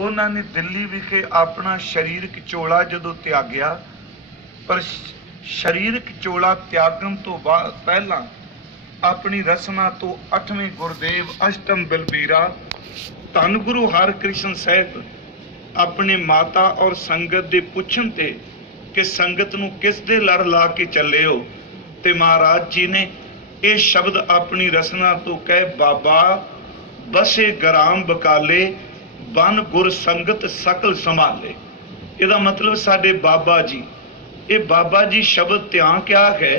उन्होंने दिल्ली विखे अपना शरीरक चोला जदों त्यागया, पर शरीरक चोला त्यागन तो पहला अपनी रसना तो 8वें गुरदेव अष्टम बलबीरा धन गुरु हरकृष्ण साहिब अपने माता और संगत दे पुछण ते कि संगत नूं किस दे लड़ ला के चले हो, ते महाराज जी ने यह शब्द अपनी रसना तो कह, बाबा बसे गराम बकाले बन गुर संगत सकल संभाले। ਇਹਦਾ मतलब साडे बाबा जी, ये बाबा जी शब्द त्यां क्या है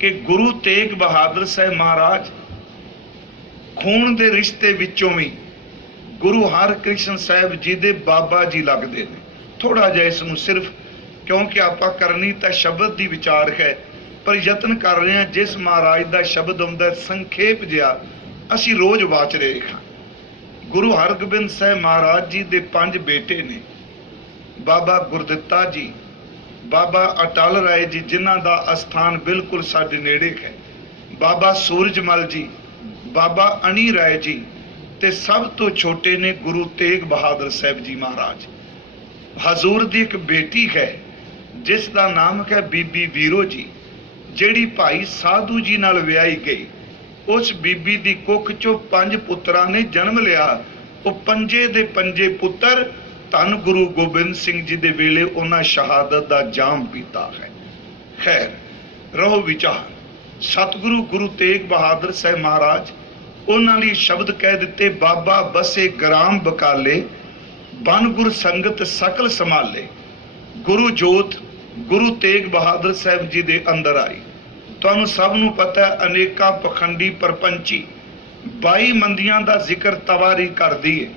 कि गुरु तेग बहादुर साहब महाराज खून दे रिश्ते विचों भी गुरु हरकृष्ण साहब जी दे बाबा जी लगते हैं। थोड़ा जिहा इसनूं सिर्फ क्योंकि आपां करनी तां शब्द दी विचार है, पर यतन कर रहे हैं जिस महाराज दा शब्द आउंदा संखेप जिहा असीं रोज़ वाच रहे हां। गुरु हरगोबिंद साहब महाराज जी दे 5 बेटे ने, बाबा गुरदित्ता जी, बाबा अटल राय जी जिन्हां दा अस्थान बिल्कुल साडे नेड़े है, बाबा सूरजमल जी, बाबा अणी राय जी, ते सब तो छोटे ने गुरु तेग बहादुर साहब जी महाराज। हजूर दी एक बेटी है जिसका नाम है बीबी वीरो जी, जिहड़ी भाई साधु जी नाल विआही गई। उस बीबी दी कुख चों 5 पुत्रां ने जन्म लिया। वो पंजे दे पंजे पुत्र धन गुरु गोबिंद सिंह जी दे वेले उन्हां शहादत दा जाम पीता है। खैर रहो विचार, सतगुरु गुरु तेग बहादुर साहब महाराज उन्हां लई शब्द कह दिते, बाबा बसे ग्राम बकाले बन गुर संगत सकल संभाले। गुरु जोत गुरु तेग बहादुर साहब जी दे अंदर आई। तुहानूं सब नूं पता है अनेका पखंडी परपंची 22 मंदियां दा जिक्र तवारी करदी है।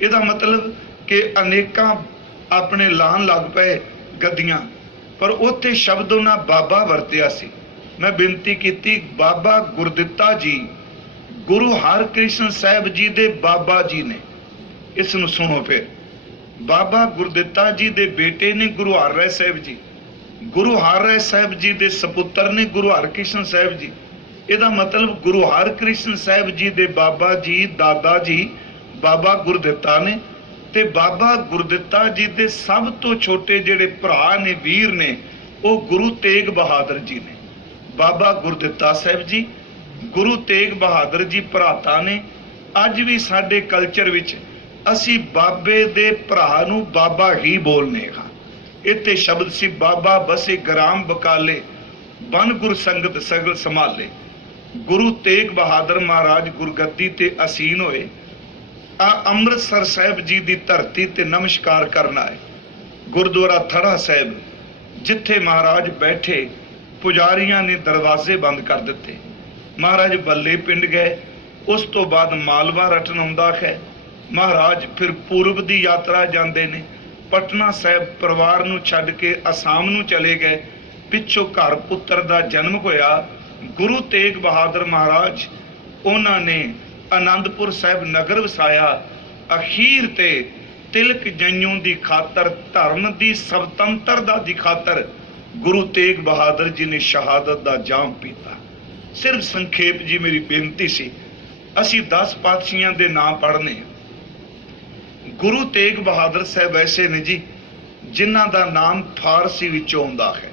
इहदा मतलब कि अनेका अपने लान लग पे गद्दियां, पर उत्थे शब्द उन्हां बाबा वरतिया सी। मैं बेनती कीती, बाबा गुरदित्ता जी गुरु हरकृष्ण साहब जी दे बाबा जी ने। इस नूं सुनो फिर, बाबा गुरदित्ता जी दे बेटे ने गुरु हर राय साहब जी, गुरु हर राय साहब जी दे सपुत्र ने गुरु हरकृष्ण साहब जी। इहदा मतलब गुरु हरकृष्ण साहब जी दे बाबा जी दादा जी बाबा गुरदित्ता ने, ते बाबा गुरदित्ता जी दे सब तो छोटे जिहड़े भरा ने वीर ने वो गुरु तेग बहादुर जी ने। बाबा गुरदित्ता साहब जी गुरु तेग बहादुर जी भराता ने। अज भी साडे कल्चर विच असी बाबे दे भरा नूं बाबा ही बोलने हां। इत्थे शब्द सी, बाबा बसे ग्राम बकाले बन गुर संगत सगल संभाले। गुरु तेग बहादुर महाराज गुरगद्दी ते असीन होए। आ अमृतसर साहब जी दी धरती ते नमस्कार करना है। गुरुद्वारा थड़ा साहब जिथे महाराज बैठे, पुजारियां ने दरवाजे बंद कर दिते। महाराज बल्ले पिंड गए। उस तो बाद मालवा रटन आउंदा है। महाराज फिर पूर्व दी यात्रा जांदे ने। पटना साहब परिवार नूं छड्ड के आसाम नूं चले गए। पिछों घर पुत्र दा जन्म होया। गुरु तेग बहादुर महाराज उन्हां ने आनंदपुर साहब नगर वसाया। अखीर ते तिलक जंयों दी खातर, धर्म दी स्वतंत्रता दी खातर गुरु तेग बहादुर जी ने शहादत दा जाम पीता। सिर्फ संखेप जी मेरी बेनती सी, असी 10 पातशाहियां दे नाम पढ़ने। गुरु तेग बहादुर साहब ऐसे ने जी जिन्हां दा नाम फारसी विचों आउंदा है।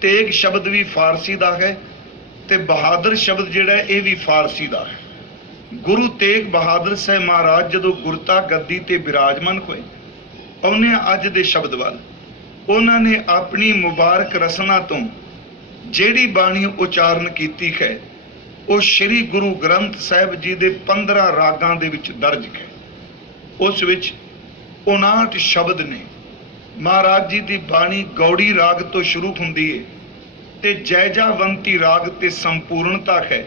तेग शब्द भी फारसी दा है ते बहादुर शब्द जिहड़ा है यह भी फारसी दा है। गुरु तेग बहादुर साहब महाराज जदों गुरता गद्दी ते विराजमान होए, उन्हें अज दे शब्द वाल उन्हां ने अपनी मुबारक रसना तो जिहड़ी बाणी उचारण कीती है वो श्री गुरु ग्रंथ साहब जी दे 15 रागां दे विच दर्ज है। उस विच 59 शब्द ने। महाराज जी दी बाणी गौड़ी राग तो शुरू हुंदी है ते जैजावंती राग ते संपूर्णता है।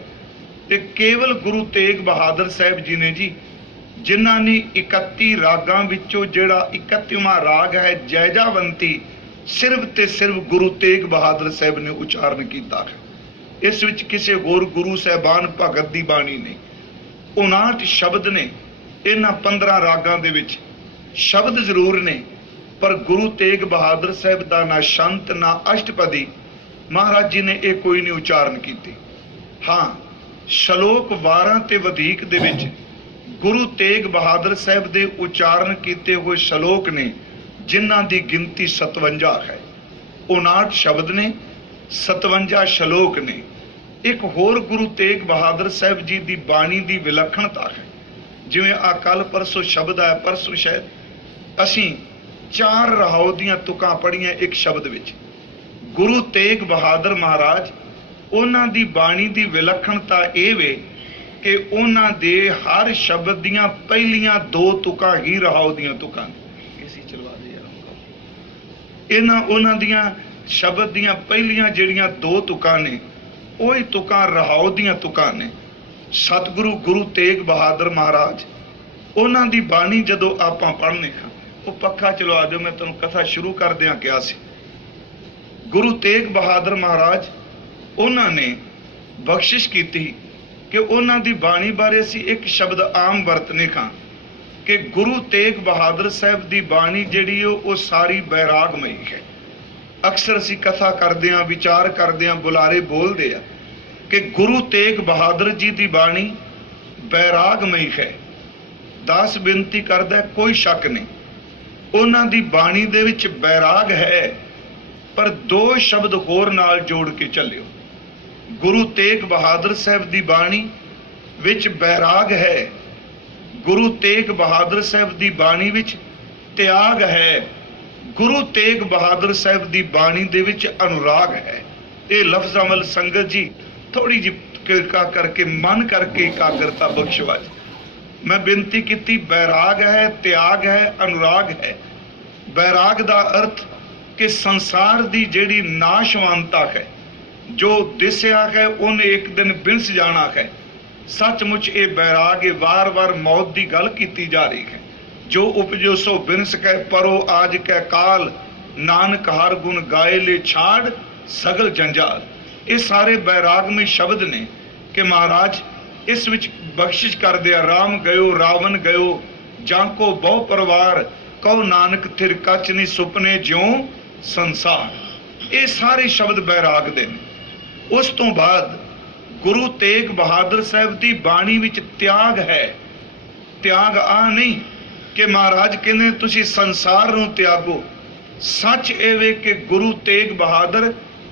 ते केवल गुरु तेग बहादुर साहब जी ने जी जिन्हां ने 31 रागां विचों जिहड़ा 31वां राग है जैजावंती सिर्फ ते सिर्फ गुरु तेग बहादुर साहब ने उचारण किया है। इस विच किसी होर गुरु साहबान भगत दी बाणी नहीं। 59 शब्द ने। इन्हां 15 रागां दे विच शब्द जरूर ने, पर गुरु तेग बहादुर साहब दा ना शंत ना अष्टपदी महाराज जी ने यह कोई नहीं उचारण की। हाँ, श्लोक 12 ते वधीक दे विच गुरु तेग बहादुर साहब के उच्चारण किए हुए श्लोक ने जिन्हां की गिनती 57 है। 59 शब्द ने, 57 श्लोक ने। एक होर गुरु तेग बहादुर साहब जी की बाणी की विलक्षणता है। जिवें आ कल परसों शब्द आया, परसों शायद असीं 4 रहाओ दियां तुकां पढ़ियां एक शब्द विच। गुरु तेग बहादुर महाराज उन्हां दी बाणी की विलक्षणता ये वे कि उन्हां दे हर शब्द दियां पहलियां 2 तुकां ही रहाओ दियां तुकां इसी चलवा दे यार। इन्हां उन्हां दियां शब्द दियां पहलियां जिहड़ियां 2 तुकां ने ओही तुकां रहाओ दियां तुकां ने। सतगुरु गुरु तेग बहादुर महाराज उन्हां दी बाणी जदों आपां पढ़ने हां, वो पक्खा चलवा दो, मैं तुहानूं कथा शुरू करदिआं किहा सी। गुरु तेग बहादुर महाराज उन्होंने बख्शिश की कि उन्हों की बाणी बारे असी एक शब्द आम वरतने हाँ कि गुरु तेग बहादुर साहब की बाणी जिहड़ी वो सारी बैरागमई है। अक्सर असी कथा करदे हां, विचार करदे हां, बुलारे बोलते हैं कि गुरु तेग बहादुर जी की बाणी बैरागमई है। दास बेनती करदा कोई शक नहीं उन्हां दी बाणी दे विच बैराग है, पर 2 शब्द होर नाल जोड़ के चलियो। गुरु तेग बहादुर साहब की बाणी विच बैराग है, गुरु तेग बहादुर साहब की बाणी विच त्याग है, गुरु तेग बहादुर साहब की बाणी दे विच अनुराग है। ये लफ्ज़ अमल संगत जी थोड़ी जी किरका करके मन करके एकाग्रता बख्शवा। मैं बेनती की बैराग है, त्याग है, अनुराग है। बैराग का अर्थ कि संसार की जिहड़ी नाशवानता है, जो दिसया है उन्हें एक दिन बिनस जाना है। सचमुच ये बैराग है, वार वार मौत की गल की जा रही है। जो उपजो सो बिनस कह परो आज कह काल, नानक हर गुण गाए ले छाड़ सगल जंजाल। ये सारे बैरागमई शब्द ने कि महाराज इस विच बख्शिश कर दिया। राम गयो रावण गयो जाको बहु परवार, कहो नानक थिर कच नहीं सुपने ज्यों संसार। ये सारे शब्द बैराग दे ने। उस तो बाद गुरु तेग बहादुर साहब की बाणी विच त्याग है। त्याग आ नहीं कि महाराज कहने तुसी संसार नूं त्यागो। सच एवे कि गुरु तेग बहादुर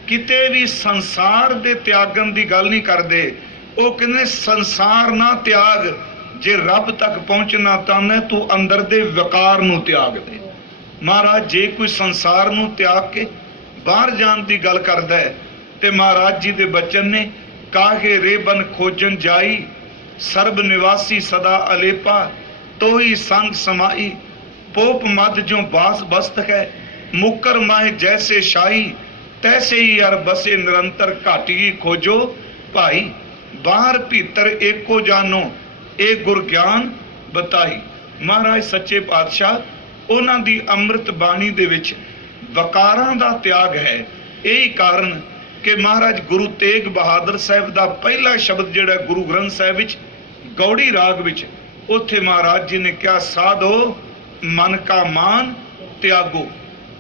किते भी संसार दे त्यागन की गल नहीं करते। वो कहने संसार ना त्याग, जे रब तक पहुंचना चाहना तू अंदर दे विकार नूं त्याग दे। महाराज जे कोई संसार नूं त्याग के बाहर जान की गल करदा है ते महाराज जी दे बचन ने काहे रेबन खोजन जाई, सर्ब निवासी सदा अलेपा, तो ही संग समाई, पोप मद जो बास बस्त है, मुकर माहे जैसे शाही, तैसे ही यार बसे निरंतर घाटी खोजो भाई, बाहर भीतर एको जानो ए गुर ज्ञान बताई। महाराज सच्चे पातशाह उन्हां दी अमृत बाणी दे विच वकारां दा त्याग है। यही कारण कि महाराज गुरु तेग बहादुर साहब दा पहला शब्द जिहड़ा गुरु ग्रंथ साहब विच गौड़ी राग विच उत्थे महाराज जी ने क्या साधो मन का मान त्यागो,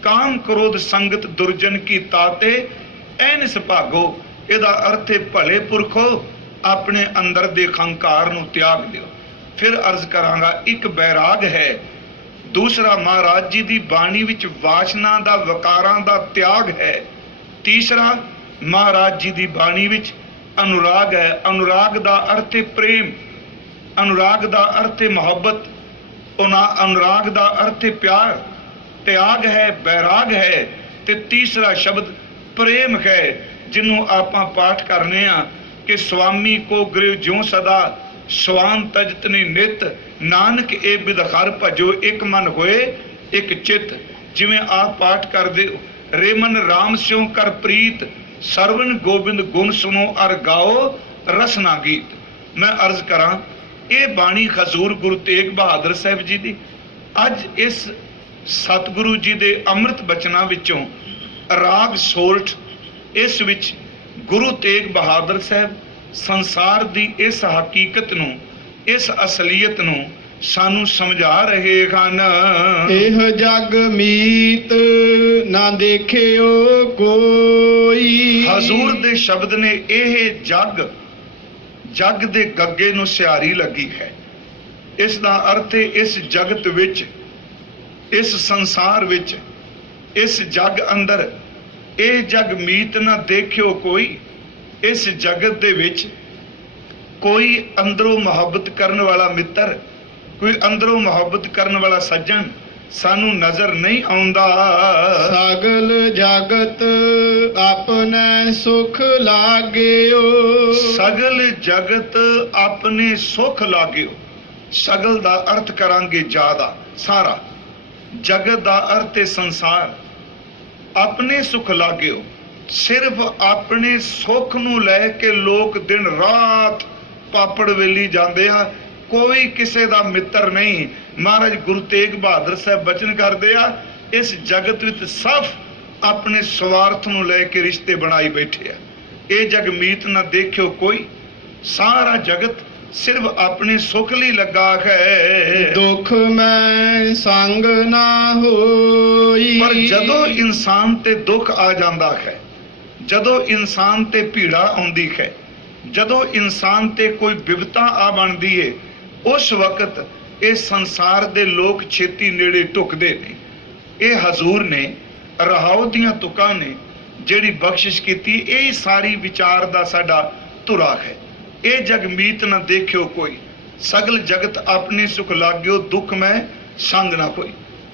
काम क्रोध संगत दुर्जन की ताते ऐनस भागो। इहदा अर्थ है भले पुरखो अपने अंदर दे खंकार नूं त्याग दिओ। फिर अर्ज करांगा, एक बैराग है, दूसरा महाराज जी दी बाणी विच वासना दा वकारां दा त्याग है, तीसरा महाराज जी दी बाणी विच अनुराग है। अनुराग दा अर्थ है प्रेम, अनुराग दा अर्थ है मोहब्बत, अनुराग दा अर्थ है प्यार। त्याग है, बैराग है, ते तीसरा शब्द प्रेम है, जिन्हों आपां पाठ करने आ कि स्वामी को गृह ज्यों सदा, स्वान तजतनी नित, नानक ए बिद हर भजो, एक मन होए एक चित। जिवें आप पाठ कर दे, रेमन राम स्यों कर प्रीत, सरवण गोबिंद गुण सुनो अर गाओ रसना गीत। मैं अर्ज करा, ये बाणी हजूर गुरु तेग बहादुर साहब जी दी अज इस सतगुरु जी दे अमृत बचनां विचों राग सोल्ठ, इस विच गुरु तेग बहादुर साहब संसार दी इस हकीकत नूं, इस असलीयत नूं सानू समझा रहे हन। एह जग मीत ना देखियो कोई। हजूर दे शब्द ने एह जग, जग दे गग्गे नूं सियारी लगी है। इस दा अर्थ है इस जगत विच, इस संसार विच, इस जग अंदर ए जग मीत ना देखियो कोई। इस जगत दे विच कोई अंदरों मुहब्बत करने वाला मित्र, कोई अंदरों मुहब्बत करने वाला सज्जन सानू नजर नहीं आउंदा। सगल जगत अपने सुख लागेओ। सगल जगत अपने सुख लागेओ। सगल दा अर्थ करांगे ज्यादा, सारा जगत दा अर्थ है संसार। अपने सुख लागेओ, सिर्फ अपने सुख नू लैके लोग दिन रात पापड़ वेली जाते हैं, कोई किसी का मित्र नहीं। महाराज गुरु तेग बहादुर साहब बचन करते आ, इस जगत विच सिर्फ अपने स्वार्थ नू लैके रिश्ते बनाई बैठे आ। ये जग मीत ना देखियो कोई, सारा जगत सिर्फ अपने सुख ਲਈ लगा है। दुख मैं संग ना होई। पर जदों इंसान ते दुख आ जाता है, जदों इंसान ते पीड़ा आउंदी है, जदों इंसान ते कोई विपता आ बनती है, उस वक्त इस संसार दे लोग छेती नेड़े टुकदे ने। ये हजूर ने रहाओ दियां तुकां ने जिहड़ी बख्शिश कीती, यही सारी विचार दा साडा धुरा है। ये जग मीत न देखियो कोई, सगल जगत अपनी सुख लाग्यो, दुख में संग ना कोई।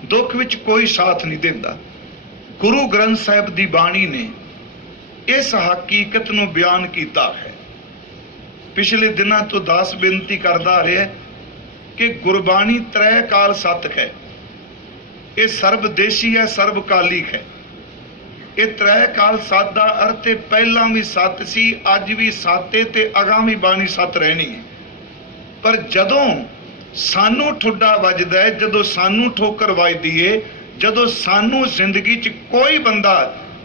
दुख विच कोई साथ नहीं देंदा। गुरु ग्रंथ साहिब दी बाणी ने इस हकीकत नूं बयान कीता है। पिछले दिनों तो दास बेनती करदा आ रहा है कि गुरबाणी त्रै काल सत है, ये सर्वदेशी है, सर्वकालिक है। ये त्रै काल सत का अर्थ है पहला भी सत सी, अज भी सत है ते आगामी बाणी सत रहनी है। पर जदों सानू ठुड्डा वजदा है, जदों सानू ठोकर वजदी है, जदों सानू जिंदगी च कोई बंदा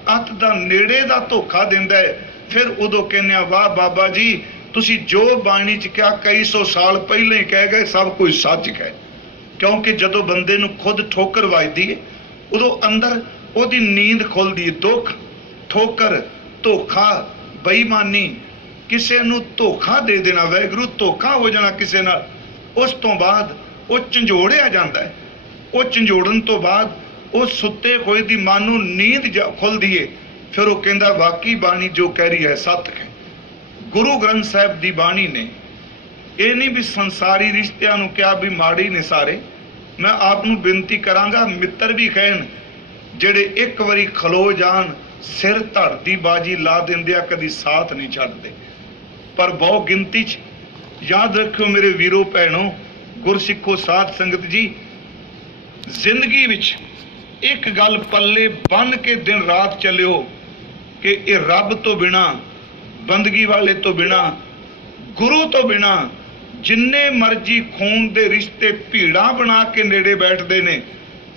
अत दा नेड़े दा धोखा दिंदा है, फिर उदों कहने वाह बाबा जी तुसी जो बाणी च क्या कई सौ साल पहले ही कह गए, सब कुछ सच है। क्योंकि जदों बंदे नू खुद ठोकर वजदी है, उदों अंदर ओदी नींद खुलदी है। दुख, ठोकर, धोखा, बेईमानी, किसी नू धोखा दे देना, वैगुरू धोखा हो जाना किसी नाल, उस तो बाद वो झंझोड़िया जाता है। वो झंझोड़न तो बाद वो सुते होए दी मन नू नींद खुलदी है, फिर वो कहंदा वाकई बाणी जो कह रही है सत है। गुरु ग्रंथ साहिब दी बाणी ने ये नहीं भी संसारी रिश्तियां नू क्या भी माड़ी ने सारे। मैं आप नू बेनती करांगा, मित्र भी कहन ਜਿਹੜੇ एक वारी खलो जान, सिर धड़ दी बाजी ला देंदे आ, कदी साथ नहीं छड्डदे। पर बहुत गिनती च याद रखियो मेरे वीरो भैनों, गुरसिखो साध संगत जी, जिंदगी विच एक गल पल्ले बन के दिन रात चलियो कि ये रब तो बिना, बंदगी वाले तो बिना, गुरु तो बिना जिन्ने मर्जी खून दे रिश्ते भीड़ा बना के नेड़े बैठते ने।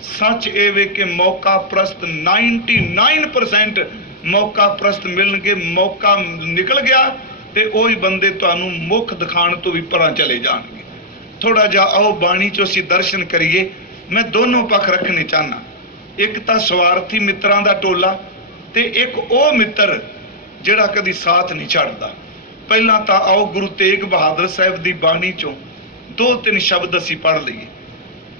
सच ये वे कि मौका प्रस्त 99% मौका प्रस्त मिलणगे, मौका निकल गया तो वही बंदे तुहानू मुख दिखाण तो भी परां चले जाणगे। थोड़ा जा आओ बाणी चो असीं दर्शन करिए। मैं दोनों पक्ष रखने चाहना, एक तो स्वार्थी मित्रां दा टोला ते एक वो मित्र जिहड़ा कदी साथ नहीं छड्डदा। पहला तो आओ गुरु तेग बहादुर साहिब दी बाणी चो 2-3 शब्द असीं पढ़ लईए।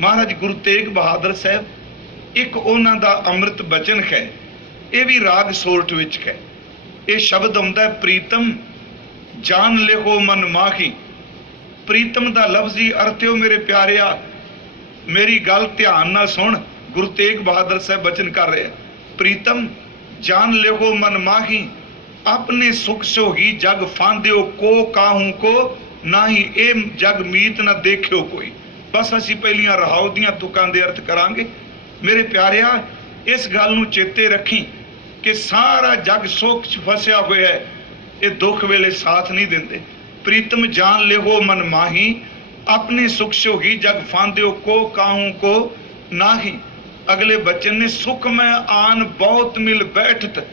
महाराज गुरु तेग बहादुर साहब एक उन्हां दा अमृत बचन है, ये भी राग सोरठ विच है। ये शब्द आउंदा है प्रीतम जान लिखो मन माही। प्रीतम दा लफ्जी अर्थ है मेरे प्यारिया, मेरी गल ध्यान नाल सुन। गुरु तेग बहादुर साहब बचन कर रहे हैं, प्रीतम जान लिखो मन माही, अपने सुख सोही जग फांदियो को काहू को नाही, ए जग मीत न देखियो कोई। बस असी पहलियां रहाओ दियां तुकां दे अर्थ करांगे। मेरे प्यारिया इस गल नूं चेते रखी कि सारा जग सुख च फसिया होया है, ये दुख वेले साथ नहीं देंदे। प्रीतम जान लिहो मन माही, अपने सुख सोही जग फांदियो को काहू को नाही। अगले बच्चन ने सुख में आन बहुत मिल बैठत,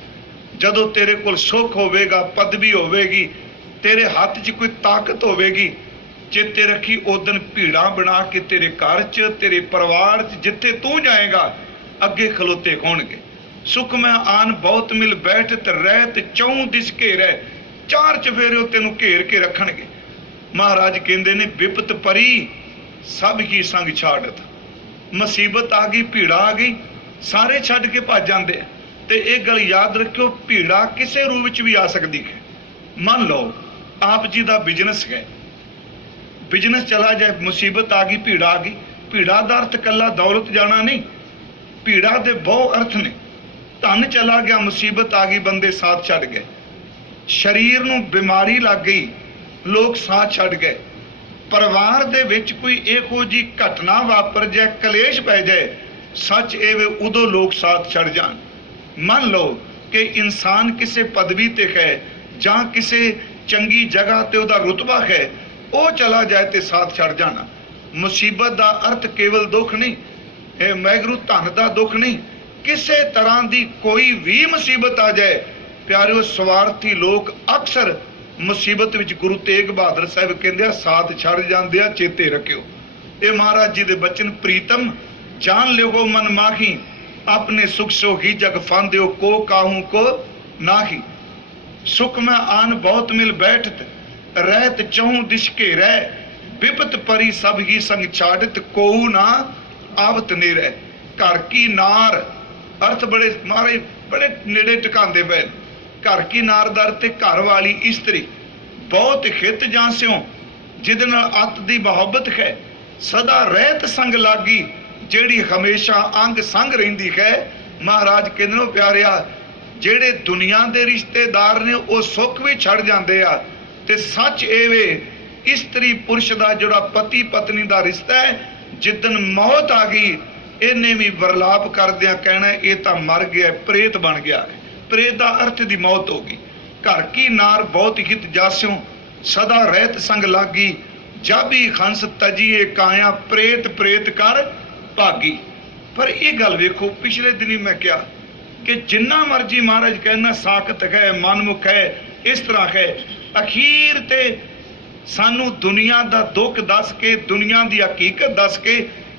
जदों तेरे कोल सुख होवेगा, पदवी होवेगी, तेरे हाथ च कोई ताकत होवेगी, चेते रखी उदन भीड़ा बना के तेरे घर च, तेरे परिवार च, जिथे तू जाएगा अगे खलोते होणगे। सुख में आन बहुत मिल बैठत, रहत चौं दिस घेरै, 4 चफेरे तेनू घेर के रखणगे। महाराज कहंदे ने विपत परी सब ही संग छाड़त। मुसीबत आ गई, भीड़ा आ गई, सारे छड्ड के भज जाते हैं। तो एक गल याद रखियो, भीड़ा किसी रूप च भी आ सकती है। मान लो आप जी का बिजनेस है, बिजनेस चला जाए, मुसीबत आ गई, भीड़ा आ गई। भीड़ा का अर्थ कला दौलत जाना नहीं, भीड़ा के बहुत अर्थ ने। धन चला गया, मुसीबत आ गई, बंदे साथ छड्ड गए। शरीर नूं बीमारी लग गई, लोग साथ छड्ड गए। परिवार दे विच कोई इहो जी घटना वापर जाए, कलेश पै जाए, सच एवे उदों लोग साथ छड़ जान। मान लो कि इंसान किसी पदवी ते है जां किसी चंगी जगह ते उहदा रुतबा है, वो चला जाए तो साथ छड़ जाना। मुसीबत का अर्थ केवल दुख नहीं, मैगरू धन का दुख नहीं, किसी तरह की कोई भी मुसीबत आ जाए, प्यारिओ स्वार्थी लोग अक्सर मुसीबत विच गुरु तेग बहादुर साहब कहते साथ छड़ जाते हैं। चेते रखियो, ये महाराज जी के बचन प्रीतम। जान लियो मन माही, अपने सुख सोही जग फांदियो, को काहू को नाही। सुख में आन बहुत मिल बैठत, रहत चौं दिश के रह। विपत परी सब ही संग छाड़त, कोऊ ना आवत नेरे। घर की नार अर्थ बड़े महाराज बड़े नेड़े टिकांदे पे। घर की नार दा अर्थ घर वाली इस्त्री, बहुत हित जांस्यों, जिहदे नाल अत दी मोहब्बत है। सदा रहत संग लागी, जेड़ी हमेशा अंग संग रहिंदी है। महाराज कहंदे ने प्यारिया, जेड़े दुनिया दे रिश्तेदार ने वो सुख भी छड़ जाते आ, ते सच एवे इस्त्री पुरुष का जोड़ा पति पत्नी का रिश्ता है, जिदन मौत आ गई इन्हें भी वरलाप करदिया कहना ये तो मर गया, प्रेत बन गया है। प्रेत का अर्थ दी मौत होगी। घर की नार बहुत हित जास्यों, सदा रहत संग लागी। जब ही हंस तजिए काया, प्रेत प्रेत कर भागी। पर यह गल वेखो, पिछले दिन मैं क्या कि जिन्ना मर्जी महाराज कहना साकत है, मनमुख है, इस तरह है, अखीर ते सानू दुनिया का दुख दस के, दुनिया की हकीकत दस के,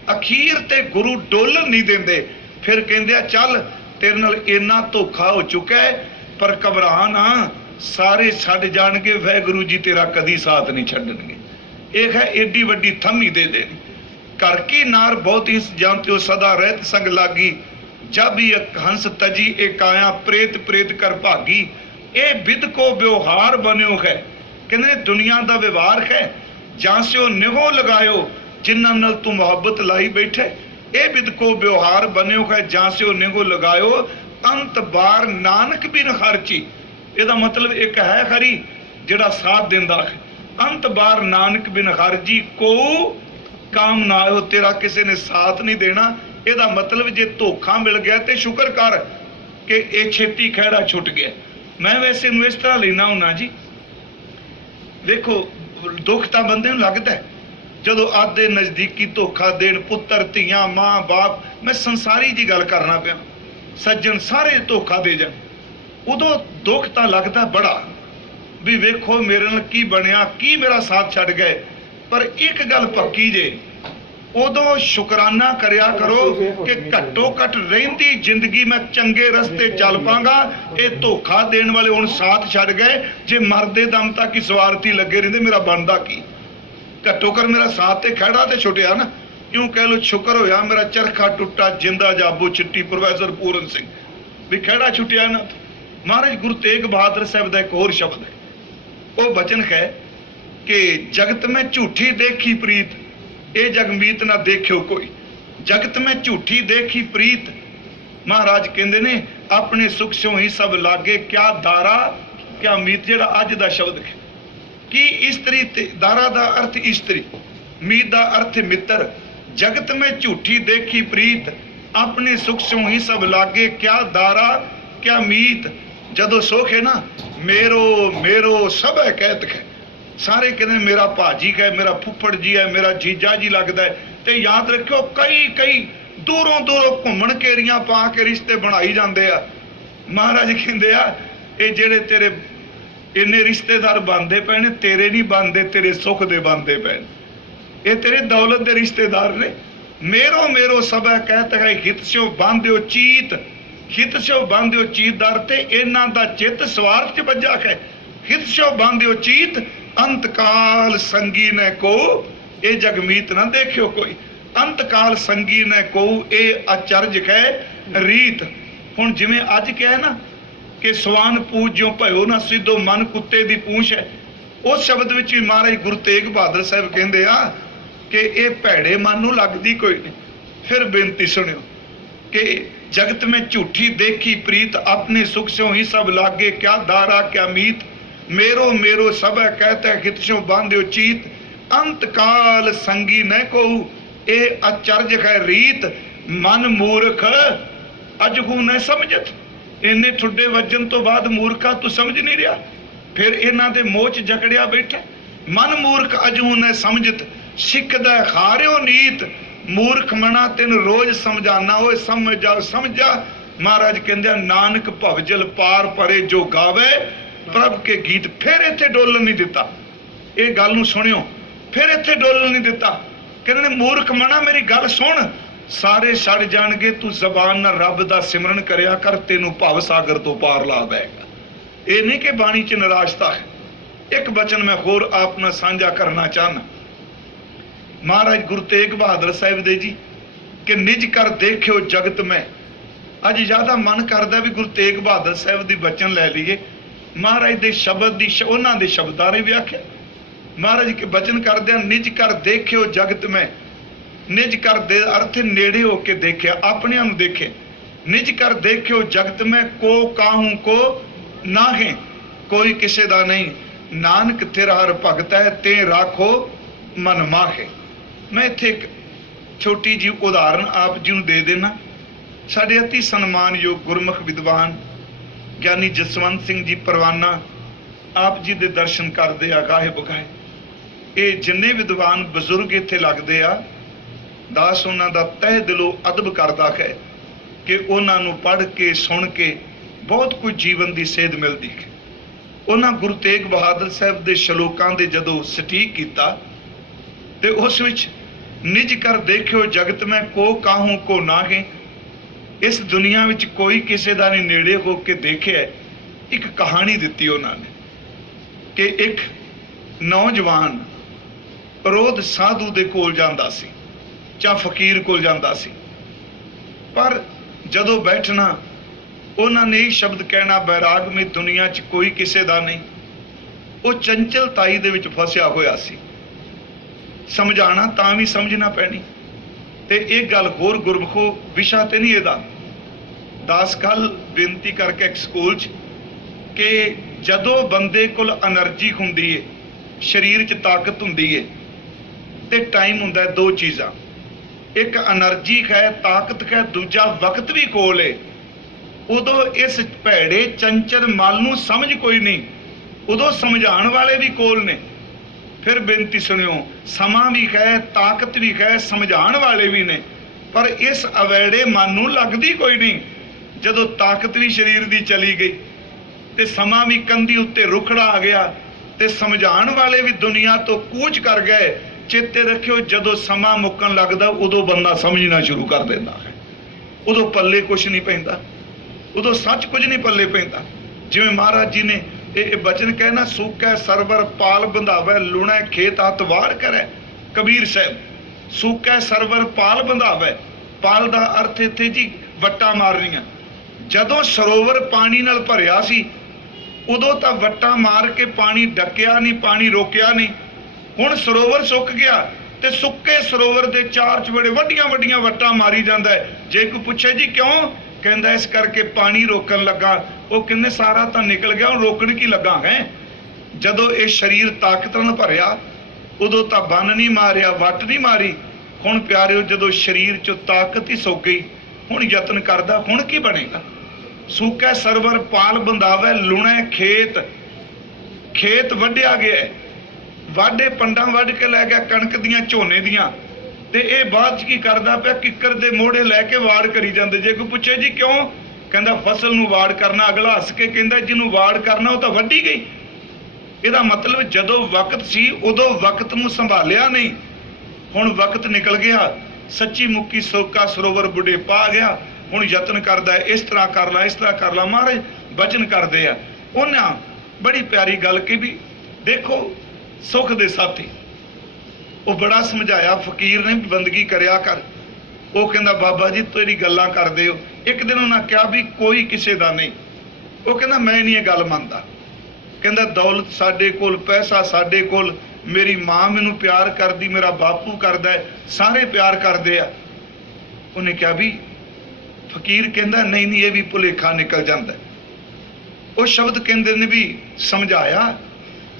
अखीर ते गुरु डोलन नहीं देंदे। फिर कहंदे चल तेरे नाल इन्ना धोखा हो चुका है, पर घबरा ना, सारे छड्ड जाणगे, वाहिगुरू जी तेरा कदी साथ नहीं छड्डणगे। एक है एडी वड्डी थमी दे दे। घर की नार बहुत ही जानते हो, सदा रहत संग लागी। जब भी हंस तजी एक आया, प्रेत प्रेत कर भागी। ये विद को व्यवहार बन्यो है, कहते दुनिया का व्यवहार है। जांस्यो निहो लगायो, जिन्हां नाल तू मोहब्बत लाई बैठे। ये विद को व्यवहार बन्यो है, जांस्यो निहो लगायो। अंत बार नानक बिन खर्ची। ਇਹਦਾ मतलब एक है खरी जिहड़ा साथ दिंदा है। अंत बार नानक बिन खर्जी, को काम ना हो, तेरा किसी ने साथ नहीं देना। ਇਹਦਾ मतलब जे धोखा मिल गया तो शुक्र कर कि ये छेती खैड़ा छुट गया। मैं वैसे इस तरह लेना हुना जी, देखो दुख तो बंदे नूं लगदा है जदों आदे नज़दीकी धोखा देण, पुत्र धियां मां बाप, मैं संसारी जी गल करना पिया, सज्जन सारे धोखा दे जाण, उदों दुख तो लगता बड़ा भी वेखो मेरे नाल की बनिया, की मेरा साथ छड्ड गए। पर एक गल पक्की जे, उदों शुकराना करिया करो कि घट्टो घट रहिंदी जिंदगी मैं चंगे रस्ते चल पांगा। ये धोखा देण वाले हुण साथ छड्ड गए, जे मरदे दम तक ही स्वार्थी लगे रहिंदे, मेरा बनदा की? घट्टो कर मेरा साथ ते खड़ा ते छुटिया ना। यूं कह लो शुक्र होया मेरा चरखा टुटा, जिंदा जाबू चिट्टी, प्रोफैसर पूरन सिंह भी खड़ा छुटिया ना। महाराज गुरु तेग बहादुर साहब का एक और शब्द है, वो वचन है कि जगत में झूठी देखी प्रीत, ये जगमीत ना देखियो कोई। जगत में झूठी देखी प्रीत, महाराज कहते ने अपने सुख स्यों ही सब लागे, क्या दारा क्या मीत। जेड़ा अज का शब्द है कि स्त्री, दारा का अर्थ स्त्री, मीत का अर्थ मित्र। जगत में झूठी देखी प्रीत, अपने सुख स्यों ही सब लागे, क्या दारा क्या मीत। जदों सुख है ना, मेरो मेरो सब है कहत है, सारे कहते मेरा भाजी है, मेरा फुफड़ जी है, मेरा जीजा जी लगता है। तो याद रखियो कई कई दूरों दूरों घूमन केरियां पा के रिश्ते बनाई जाते आ। महाराज कहते आ ये जेड़े तेरे इन्ने रिश्तेदार बनते पे ने, तेरे नहीं बनते, तेरे सुख दे बनते पे, ये तेरे दौलत के रिश्तेदार ने। मेरो मेरो सब है कहत है, हित स्यों बांध्यो चीत। हित स्यों बांध्यो चीत दर ते इन्हां दा चित स्वार्थ च बजा है। हित स्यों बांध्यो चीत, अंतकाल संगी ने को ये जगमीत ना देखियो कोई, अंत काल संगी ने कोऊ ये अचरज कह रीत। हुण जिवें अज क्या है ना कि सवान पूज जो भयो ना सिद्धो मन कुत्ते दी पूंछ है, उस शब्द विच भी महाराज गुरु तेग बहादुर साहब कहंदे आ कि ये भैड़े मन नूं लगदी कोई नहीं। फिर बेनती सुनियो कि जगत में झूठी देखी प्रीत, अपने सुख स्यों ही सब लागे, क्या दारा क्या मीत, मेरो मेरो सब कहते हित स्यों बांध्यो चीत, अंत काल संगी न को ए अचरज है रीत, मन मूर्ख अजगू न समझत। इन्ने ठुड्डे वजन तो बाद मूर्खा तू समझ नहीं रहा, फिर इन्हां दे मोह च जकड़िया बैठा। मन मूर्ख अजगू न समझत, सिखदा खारियो नीत, मूर्ख मना तेन रोज समझाना, हो समझ जा समझ जा। महाराज कहंदे नानक भवजल पार परे जो गावे प्रभ के गीत। फिर इत्थे डोलन नहीं दिता, ये गल नूं सुनियो, फिर इत्थे डोलन नहीं दिता। कहने मूर्ख मना मेरी गल सुन, सारे छड़ जाणगे, तू जबान नाल रब दा सिमरन करया कर, तेनू भव सागर तो पार ला देगा। ये नहीं कि बाणी च निराशता है। एक बचन मैं होर आप नाल साझा करना चाहना, महाराज गुरु तेग बहादुर साहिब दे जी कि निज कर देखियो जगत में। अज ज्यादा मन करदा भी गुरु तेग बहादुर साहिब दी बचन लै लीए, महाराज दे शब्द दी उन्हां दे शब्दां ने व्याख्या। महाराज के बचन करदे निज कर देखियो जगत में, निज कर दे अर्थ नेड़े होके देखे, अपने नूं देखे। निज कर देखियो जगत में, को काहू को नाहे, कोई किसे दा नहीं, नानक तेरा हर भगत है, ते राखो मन माहे। मैं इत्थे एक छोटी जी उदाहरण आप जी नूं दे देना। साडे अति सन्मानयोग गुरमुख विद्वान ज्ञानी जसवंत सिंह जी परवाना आप जी दे दर्शन करदे आ गाहे बगाए। ये जिन्ने विद्वान बजुर्ग इत्थे लगदे आ, दास उन्हां दा तह दिलों अदब करदा है कि उन्हां नूं पढ़ के सुन के बहुत कुछ जीवन की सेध मिलती है। उन्हां गुरु तेग बहादुर साहब के श्लोकां दे जदों सटीक कीता ते उस विच निज कर देखियो जगत में, को काहू को नाहे, इस दुनिया विच कोई किसी दा नहीं नेड़े हो के देखिया। एक कहानी दिती उन्होंने कि एक नौजवान रोज साधु दे कोल जांदा सी, चा फकीर कोल जांदा सी, पर जदों बैठना उन्होंने यही शब्द कहना, बैराग में दुनिया च कोई किसी दा नहीं। वो चंचलताई दे विच फसिया होया सी, समझाना तां भी समझना पैनी। ते एक गल होर गुरमुखो विशा ते नहीं इहदा, दास कल बेनती करके एक स्कूल च कि जदों बंदे कोल एनर्जी हुंदी है, शरीर च ताकत हुंदी है, ते टाइम हुंदा है दो चीज़ां, एक एनर्जी है ताकत है, दूजा वक्त भी कोल है। उदों इस भैड़े चंचल मल नूं समझ कोई नहीं, उदों समझाण वाले भी कोल ने। फिर बेनती सुनियो, समा भी है, ताकत भी है, समझाण वाले भी ने, पर इस अवैड़े मन नूं लगदी कोई नहीं। जदों ताकत भी शरीर दी चली गई ते समा भी कंधी उत्ते रुखड़ा आ गया ते समझाण वाले भी दुनिया तो कूच कर गए। चेते रखियो, जदों समा मुक्कण लगदा उदों बंदा समझना शुरू कर देंदा है, उदों पल्ले कुछ नहीं पैंदा, उदों सच कुछ नहीं पल्ले पैंदा। जिवें महाराज जी ने ये बचन कहना, सूकै सरवर पाल बंधावै, लुणै खेत हथ वार करै। कबीर साहब, सूकै सरवर पाल बंधावै, पाल दा अर्थ इत्थे जी वट्टा मारनियां। जदों सरोवर पानी नाल भरिया सी उदों तां वट्टा मार के पानी डकिया नहीं, पानी रोकिया नहीं। हुण सरोवर सुक गया ते सुक्के सरोवर दे चार चबड़े वड्डियां वड्डियां वट्टा मारी जांदा है। जे कोई पुछे जी क्यों, कहंदा इस करके पानी रोकन लगा। वो कहंदे सारा तां निकल गया, हुण रोकण की लगा है। जदों ये शरीर ताकत नाल भरिया उदों तां बन नहीं मारिया, वट नहीं मारी। हुण प्यारिओ, जदों शरीर चों ताकत ही सुक गई, हुण यतन करदा, हुण की बनेगा। सूकै सरवर पाल बंधावै, लुणै खेत, खेत वड्डिया गया, वाढे पंडां वढ के लै गया कणक दियां झोने दियां, ते ये बाद च की करदा पिया, किकर दे मोड़े लैके वाड़ करी जांदे। जे कोई पुछे जी क्यों, कहंदा फसल नूं वाड़ करना। अगला हस के कहंदा जिन्हों वाड़ करना वो तां वड्डी गई। इहदा मतलब जदों वक्त सी उदों वक्त नूं संभालिया नहीं, हुण वक्त निकल गया। सच्ची मुक्की सोका सरोवर बुढ़ेपा आ गया। हुण यतन करदा है, इस तरह कर ला, इस तरह कर ला। महाराज बचन करदे आ, उन्हां बड़ी प्यारी गल कि भी देखो सुख दे साथी ਉਹ ਬੜਾ ਸਮਝਾਇਆ ਫਕੀਰ ਨੇ ਵੀ ਬੰਦਗੀ ਕਰਿਆ ਕਰ। ਉਹ ਕਹਿੰਦਾ ਬਾਬਾ ਜੀ ਤੇਰੀ ਗੱਲਾਂ ਕਰਦੇ ਹੋ। ਇੱਕ ਦਿਨ ਉਹਨਾਂ ਕਿਹਾ ਵੀ ਕੋਈ ਕਿਸੇ ਦਾ ਨਹੀਂ। ਉਹ ਕਹਿੰਦਾ ਮੈਂ ਨਹੀਂ ਇਹ ਗੱਲ ਮੰਨਦਾ। ਕਹਿੰਦਾ ਦੌਲਤ ਸਾਡੇ ਕੋਲ, ਪੈਸਾ ਸਾਡੇ ਕੋਲ, ਮੇਰੀ ਮਾਂ ਮੈਨੂੰ ਪਿਆਰ ਕਰਦੀ, ਮੇਰਾ ਬਾਪੂ ਕਰਦਾ ਹੈ, ਸਾਰੇ ਪਿਆਰ ਕਰਦੇ ਆ। ਉਹਨੇ ਕਿਹਾ ਵੀ ਫਕੀਰ ਕਹਿੰਦਾ ਨਹੀਂ ਨਹੀਂ ਇਹ ਵੀ ਭੁਲੇਖਾ ਨਿਕਲ ਜਾਂਦਾ। ਉਹ ਸ਼ਬਦ ਕਹਿੰਦੇ ਨੇ ਵੀ ਸਮਝਾਇਆ,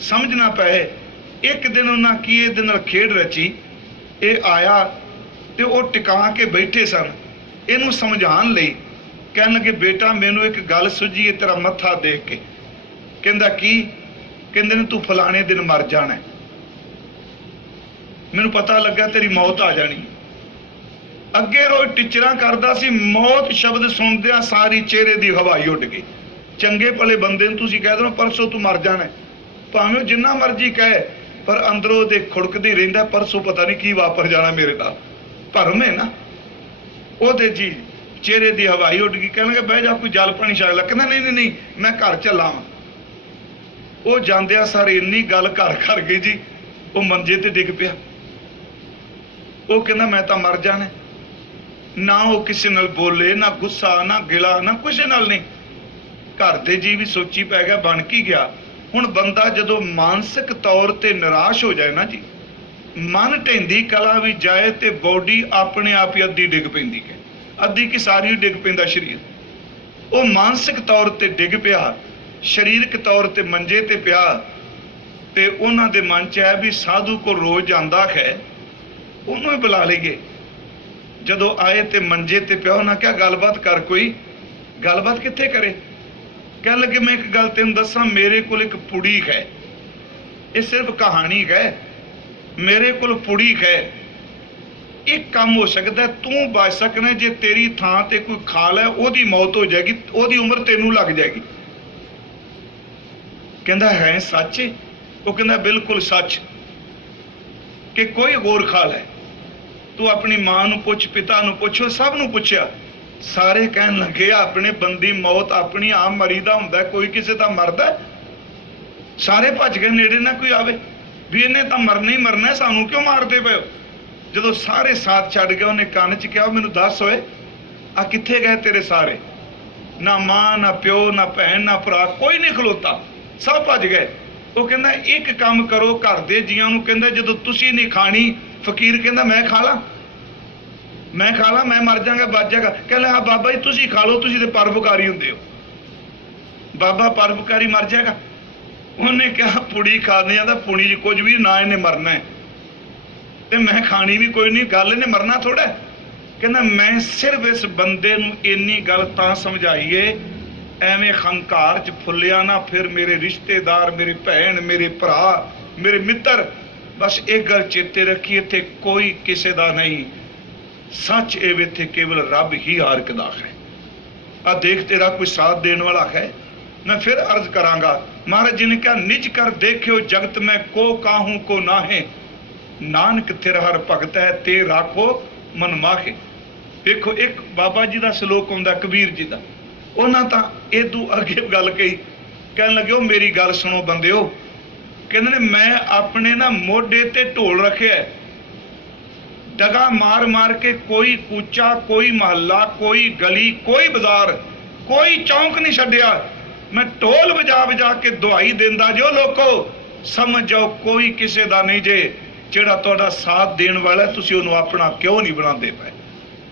ਸਮਝ ਨਾ ਪਏ। ਇੱਕ ਦਿਨ ਉਹਨਾਂ ਕੀ ਇਹਦੇ ਨਾਲ ਖੇਡ ਰਚੀ। ਇਹ ਆਇਆ ਤੇ ਉਹ ਟਿਕਾ ਕੇ ਬੈਠੇ ਸਨ ਇਹਨੂੰ ਸਮਝਾਉਣ ਲਈ। ਕਹਿਣ ਲੱਗੇ ਬੇਟਾ ਮੈਨੂੰ ਇੱਕ ਗੱਲ ਸੁਝੀ ਹੈ ਤੇਰਾ ਮੱਥਾ ਦੇਖ ਕੇ। ਕਹਿੰਦਾ ਕੀ? ਕਹਿੰਦੇ ਨੇ ਤੂੰ ਫਲਾਣੇ ਦਿਨ ਮਰ ਜਾਣਾ, ਮੈਨੂੰ ਪਤਾ ਲੱਗਾ ਤੇਰੀ ਮੌਤ ਆ ਜਾਣੀ। ਅੱਗੇ ਰੋਜ਼ ਟਿਚਰਾਂ ਕਰਦਾ ਸੀ, ਮੌਤ ਸ਼ਬਦ ਸੁਣਦਿਆਂ ਸਾਰੀ ਚਿਹਰੇ ਦੀ ਹਵਾਈ ਉੱਡ ਗਈ। ਚੰਗੇ ਭਲੇ ਬੰਦੇ ਨੂੰ ਤੁਸੀਂ ਕਹਿ ਦੋ ਪਰਸੋਂ ਤੂੰ ਮਰ ਜਾਣਾ, ਭਾਵੇਂ ਉਹ ਜਿੰਨਾ ਮਰਜ਼ੀ ਕਹੇ, ਪਰ ਅੰਦਰੋਂ ਉਹਦੇ ਖੁੜਕਦੀ ਰਹਿੰਦਾ ਪਰਸੋਂ ਪਤਾ ਨਹੀਂ ਕੀ ਵਾਪਰ ਜਾਣਾ ਮੇਰੇ ਨਾਲ। ਭਰਮ ਹੈ ਨਾ। ਉਹਦੇ ਜੀ ਚਿਹਰੇ ਦੀ ਹਵਾਈ ਉੱਡ ਗਈ। ਕਹਿਣਗੇ ਬਹਿ ਜਾ ਕੋਈ ਜਲ ਪਾਣੀ ਛਕ ਲੈ। ਕਹਿੰਦਾ ਨਹੀਂ ਨਹੀਂ ਨਹੀਂ ਮੈਂ ਘਰ ਚੱਲਾਂ ਵਾਂ। ਉਹ ਜਾਂਦਿਆਂ ਸਾਰੇ ਇੰਨੀ ਗੱਲ ਘਰ ਕਰ ਗਈ ਜੀ, ਉਹ ਮੰਜੇ ਤੇ ਡਿੱਗ ਪਿਆ। ਉਹ ਕਹਿੰਦਾ ਮੈਂ ਤਾਂ ਮਰ ਜਾਣਾ। ਨਾ ਉਹ ਕਿਸੇ ਨਾਲ ਬੋਲੇ, ਨਾ ਗੁੱਸਾ, ਨਾ ਗਿਲਾ, ਨਾ ਕਿਸੇ ਨਾਲ ਨਹੀਂ। ਘਰ ਦੇ ਜੀ ਵੀ ਸੋਚੀ ਪੈ ਗਿਆ ਬਣ ਕੀ ਗਿਆ। ਹੁਣ ਬੰਦਾ ਜਦੋਂ ਮਾਨਸਿਕ ਤੌਰ ਤੇ ਨਿਰਾਸ਼ ਹੋ ਜਾਏ ਨਾ ਜੀ, ਮਨ ਢਹਿੰਦੀ ਕਲਾ ਵੀ ਜਾਏ ਤੇ ਬੋਡੀ ਆਪਣੇ ਆਪ ਹੀ ਅੱਧੀ ਡਿੱਗ ਪੈਂਦੀ ਹੈ, ਅੱਧੀ ਕੀ ਸਾਰੀ ਡਿੱਗ ਪੈਂਦਾ ਸਰੀਰ। ਉਹ ਮਾਨਸਿਕ ਤੌਰ ਤੇ ਡਿੱਗ ਪਿਆ, ਸਰੀਰਕ ਤੌਰ ਤੇ ਮੰਜੇ ਤੇ ਪਿਆ। ਤੇ ਉਹਨਾਂ ਦੇ ਮਨ ਚ ਆਇਆ ਵੀ ਸਾਧੂ ਕੋਲ ਰੋਜ਼ ਜਾਂਦਾ ਹੈ, ਉਹਨੂੰ ਹੀ ਬੁਲਾ ਲਈਏ। ਜਦੋਂ ਆਏ ਤੇ ਮੰਜੇ ਤੇ ਪਿਆ, ਉਹਨਾਂ ਕਿਹਾ ਗੱਲਬਾਤ ਕਰ। ਕੋਈ ਗੱਲਬਾਤ ਕਿੱਥੇ ਕਰੇ? ਕਹਿਣ ਲੱਗੇ ਮੈਂ ਇੱਕ ਗੱਲ ਤੈਨੂੰ ਦੱਸਾਂ, ਮੇਰੇ ਕੋਲ ਇੱਕ ਪੁੜੀ ਹੈ, ਇਹ ਸਿਰਫ ਕਹਾਣੀ ਹੈ। ਮੇਰੇ ਕੋਲ ਪੁੜੀ ਹੈ, ਇੱਕ ਕੰਮ ਹੋ ਸਕਦਾ ਤੂੰ ਬਚ ਸਕਣਾ ਜੇ ਤੇਰੀ ਥਾਂ ਤੇ ਕੋਈ ਖਾਲ ਹੈ, ਉਹਦੀ ਮੌਤ ਹੋ ਜਾਏਗੀ, ਉਹਦੀ ਉਮਰ ਤੈਨੂੰ ਲੱਗ ਜਾਏਗੀ। ਕਹਿੰਦਾ ਹੈ ਸੱਚ? ਉਹ ਕਹਿੰਦਾ ਬਿਲਕੁਲ ਸੱਚ। ਕਿ ਕੋਈ ਹੋਰ ਖਾਲ ਹੈ? ਤੂੰ ਆਪਣੀ ਮਾਂ ਨੂੰ ਪੁੱਛ, ਪਿਤਾ ਨੂੰ ਪੁੱਛੋ, ਸਭ ਨੂੰ ਪੁੱਛਿਆ। ਸਾਰੇ ਕਹਿਣ ਲੱਗੇ ਆਪਣੇ ਬੰਦੀ ਮੌਤ ਆਪਣੀ ਆਪ ਮਰੀਦਾ ਹੁੰਦਾ, ਕੋਈ ਕਿਸੇ ਦਾ ਮਰਦਾ। ਸਾਰੇ ਭੱਜ ਗਏ, ਨੇੜੇ ਨਾ ਕੋਈ ਆਵੇ ਵੀ ਇਹਨੇ ਤਾਂ ਮਰਨਾ ਹੀ ਮਰਨਾ, ਸਾਨੂੰ ਕਿਉਂ ਮਾਰਦੇ ਪਏ ਹੋ? ਜਦੋਂ ਸਾਰੇ ਸਾਥ ਛੱਡ ਗਏ, ਉਹਨੇ ਕੰਨ 'ਚ ਕਿਹਾ ਮੈਨੂੰ ਦੱਸ ਓਏ ਆ ਕਿੱਥੇ ਗਏ ਤੇਰੇ ਸਾਰੇ? ਨਾ ਮਾਂ, ਨਾ ਪਿਓ, ਨਾ ਭੈਣ, ਨਾ ਭਰਾ, ਕੋਈ ਨਹੀਂ ਖਲੋਤਾ, ਸਭ ਭੱਜ ਗਏ। ਉਹ ਕਹਿੰਦਾ ਇੱਕ ਕੰਮ ਕਰੋ ਘਰ ਦੇ ਜੀਆਂ ਨੂੰ, ਕਹਿੰਦਾ ਜਦੋਂ ਤੁਸੀਂ ਨਹੀਂ ਖਾਣੀ, ਫਕੀਰ ਕਹਿੰਦਾ ਮੈਂ ਖਾ ਲਾਂ, ਮੈਂ ਖਾ ਲਾਂ, ਮੈਂ ਮਰ ਜਾਗਾ ਬਚ ਜਾਗਾ। ਕਹਿੰਦਾ ਹਾਂ ਬਾਬਾ ਜੀ ਤੁਸੀਂ ਖਾ ਲਓ, ਤੁਸੀਂ ਤੇ ਪਰਉਪਕਾਰੀ ਹੁੰਦੇ ਹੋ। ਬਾਬਾ ਪਰਉਪਕਾਰੀ ਮਰ ਜਾਏਗਾ? ਉਹਨੇ ਕਿਹਾ ਪੁੜੀ ਖਾਣੇ ਦਾ ਪੁਣੀ 'ਚ ਕੁਝ ਵੀ ਨਾ, ਇਹਨੇ ਮਰਨਾ ਹੈ ਤੇ ਮੈਂ ਖਾਣੀ ਵੀ ਕੋਈ ਨਹੀਂ, ਗੱਲ ਇਹਨੇ ਮਰਨਾ ਥੋੜਾ। ਕਹਿੰਦਾ ਮੈਂ ਸਿਰਫ ਇਸ ਬੰਦੇ ਨੂੰ ਇੰਨੀ ਗੱਲ ਤਾਂ ਸਮਝਾਈਏ ਐਵੇਂ ਹੰਕਾਰ 'ਚ ਫੁੱਲਿਆ ਨਾ ਫਿਰ ਮੇਰੇ ਰਿਸ਼ਤੇਦਾਰ, ਮੇਰੇ ਭੈਣ, ਮੇਰੇ ਭਰਾ, ਮੇਰੇ ਮਿੱਤਰ, ਬਸ ਇੱਕ ਗੱਲ ਚੇਤੇ ਰੱਖੀ, ਇੱਥੇ ਕੋਈ ਕਿਸੇ ਦਾ ਨਹੀਂ, ਸੱਚ ਇਹ ਇੱਥੇ ਕੇਵਲ ਰੱਬ ਹੀ ਹਾਰਕਦਾ ਹੈ। ਆ ਦੇਖ ਤੇਰਾ ਕੋਈ ਸਾਥ ਦੇਣ ਵਾਲਾ ਹੈ? मैं फिर अर्ज करांगा, महाराज जी ने कहा निज कर देखियो जगत में को काहू को नाहे, नानक तेरा हर भगत है ते राखो मन माहे। देखो एक बाबा जी का सलोक आउंदा कबीर जी का, उन्हां तां इदू अगे गल कही, कहन लगे ओ मेरी गल सुनो बंदिओ, कहंदे ने मैं अपने ना मोढे ते ढोल रखिया, डगा मार मार के कोई कूचा, कोई महल्ला, कोई गली, कोई बाजार, कोई चौंक नहीं छड्डिया, मैं ढोल बजा बजा के दुआई देंदा जो लोको समझ जाओ कोई किसी दा नहीं जे, जिहड़ा तुहाडा साथ देण वाला तुसीं उहनूं अपना क्यों नहीं बनाते पे।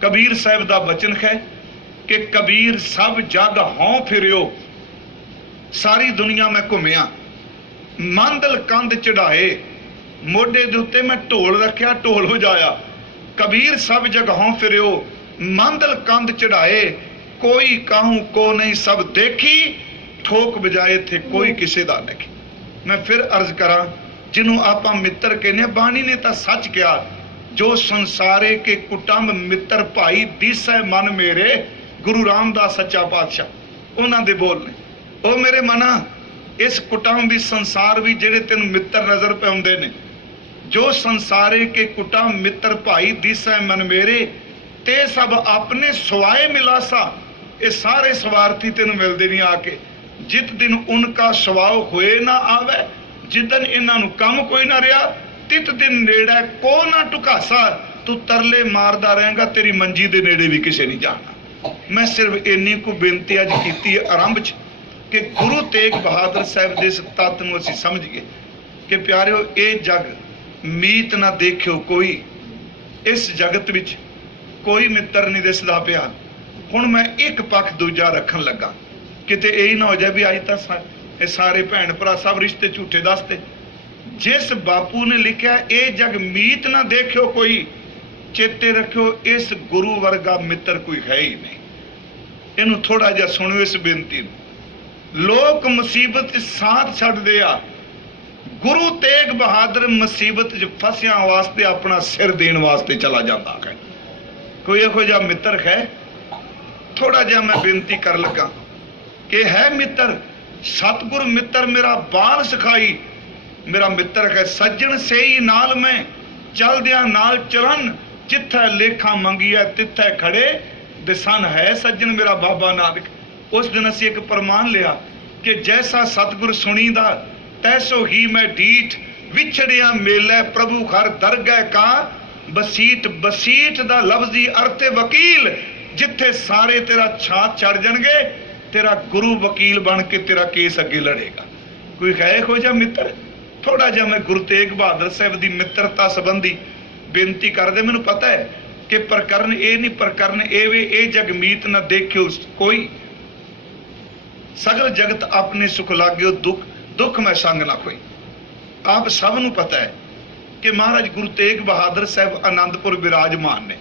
कबीर साहब दा बचन है कि कबीर सब जग हों फिरियो, सारी दुनिया में घुमिया, मंदल कंध चढ़ाए, मोढे दे उत्ते मैं ढोल रखिया, ढोल बजाया। कबीर सब जग हों फिरियो, मंदल कंध चढ़ाए, कोई काहू को नहीं सब देखी, ठोक बजाए थे कोई किसी दा नहीं। मैं फिर अर्ज करा, जिन्हों आप मित्र कहने, बाणी ने तो सच कहा, जो संसारे के कुटुंब मित्र भाई दिसै मन मेरे, गुरु रामदास सच्चा पातशाह उन्होंने बोल ने, ओ मेरे मना इस कुटुंब भी संसार भी जेड़े तेन मित्र नजर पे आउंदे ने, जो संसारे के कुटुंब मित्र भाई दिसै मन मेरे, ते सब अपने स्वाए मिलासा, ये सारे स्वार्थी तेन मिलते नहीं आके, जित दिन उनका स्वभाव होए ना आवे, जिस दिन इन्हां नूं कम कोई ना रहा, तित दिन नेड़ा को ना टुकासा, तू तरले मारदा रहेगा, तेरी मंजी दे नेड़े भी किसी नहीं जाना। मैं सिर्फ इन्नी को बेनती अज की आरंभ च कि गुरु तेग बहादुर साहब के इस तत्त नूं असीं समझिए कि प्यारिओ, ये जग मीत ना देखियो कोई, इस जगत विच कोई मित्र नहीं दिसदा पिया। हुण मैं एक पक्ष दूजा रखन लगा, किते यही ना हो जाए भी अज तां सारे भैन भरा सब रिश्ते झूठे दसते। जिस बापू ने लिखा ये जग मीत ना देखियो कोई, चेते रखियो इस गुरु वर्गा मित्र कोई है ही नहीं। इनू थोड़ा जिहा सुनियो इस बेनती नूं। लोग मुसीबत साथ छड्डदे आ, गुरु तेग बहादुर मुसीबत च फसिया वास्ते अपना सिर देने वास्ते चला जाता है। कोई इहो जिहा मित्र है? थोड़ा जिहा मैं बेनती कर लगा कि है मित्र, सतगुर मित्र मेरा बाल सिखाई, मेरा मित्र है सज्जन सही नाल में चलदिया नाल चलन, जिथे लेखा मंगिया तिथे खड़े दिसन है सज्जन मेरा बाबा नानक। उस दिन असी एक प्रमाण लिया कि जैसा सतगुर सुनीदा तैसो ही मैं डीठ, विछड़िया मेले प्रभु घर दरगह का, बसीट बसीट दा लफ्जी अर्थे वकील, जिथे सारे तेरा छात छड़ जाणगे, तेरा गुरु वकील बन के तेरा केस अगे लड़ेगा। कोई है हो जा मित्र? थोड़ा जिहा मैं गुरु तेग बहादुर साहब की मित्रता संबंधी बेनती करदे, मैनूं पता है कि प्रकरण ये नहीं, प्रकरण ये जगमीत न देखियो कोई, सगल जगत अपने सुख लाग्यो, दुख दुख मैं संग ना कोई। आप सब नूं पता है कि महाराज गुरु तेग बहादुर साहब आनंदपुर विराजमान ने,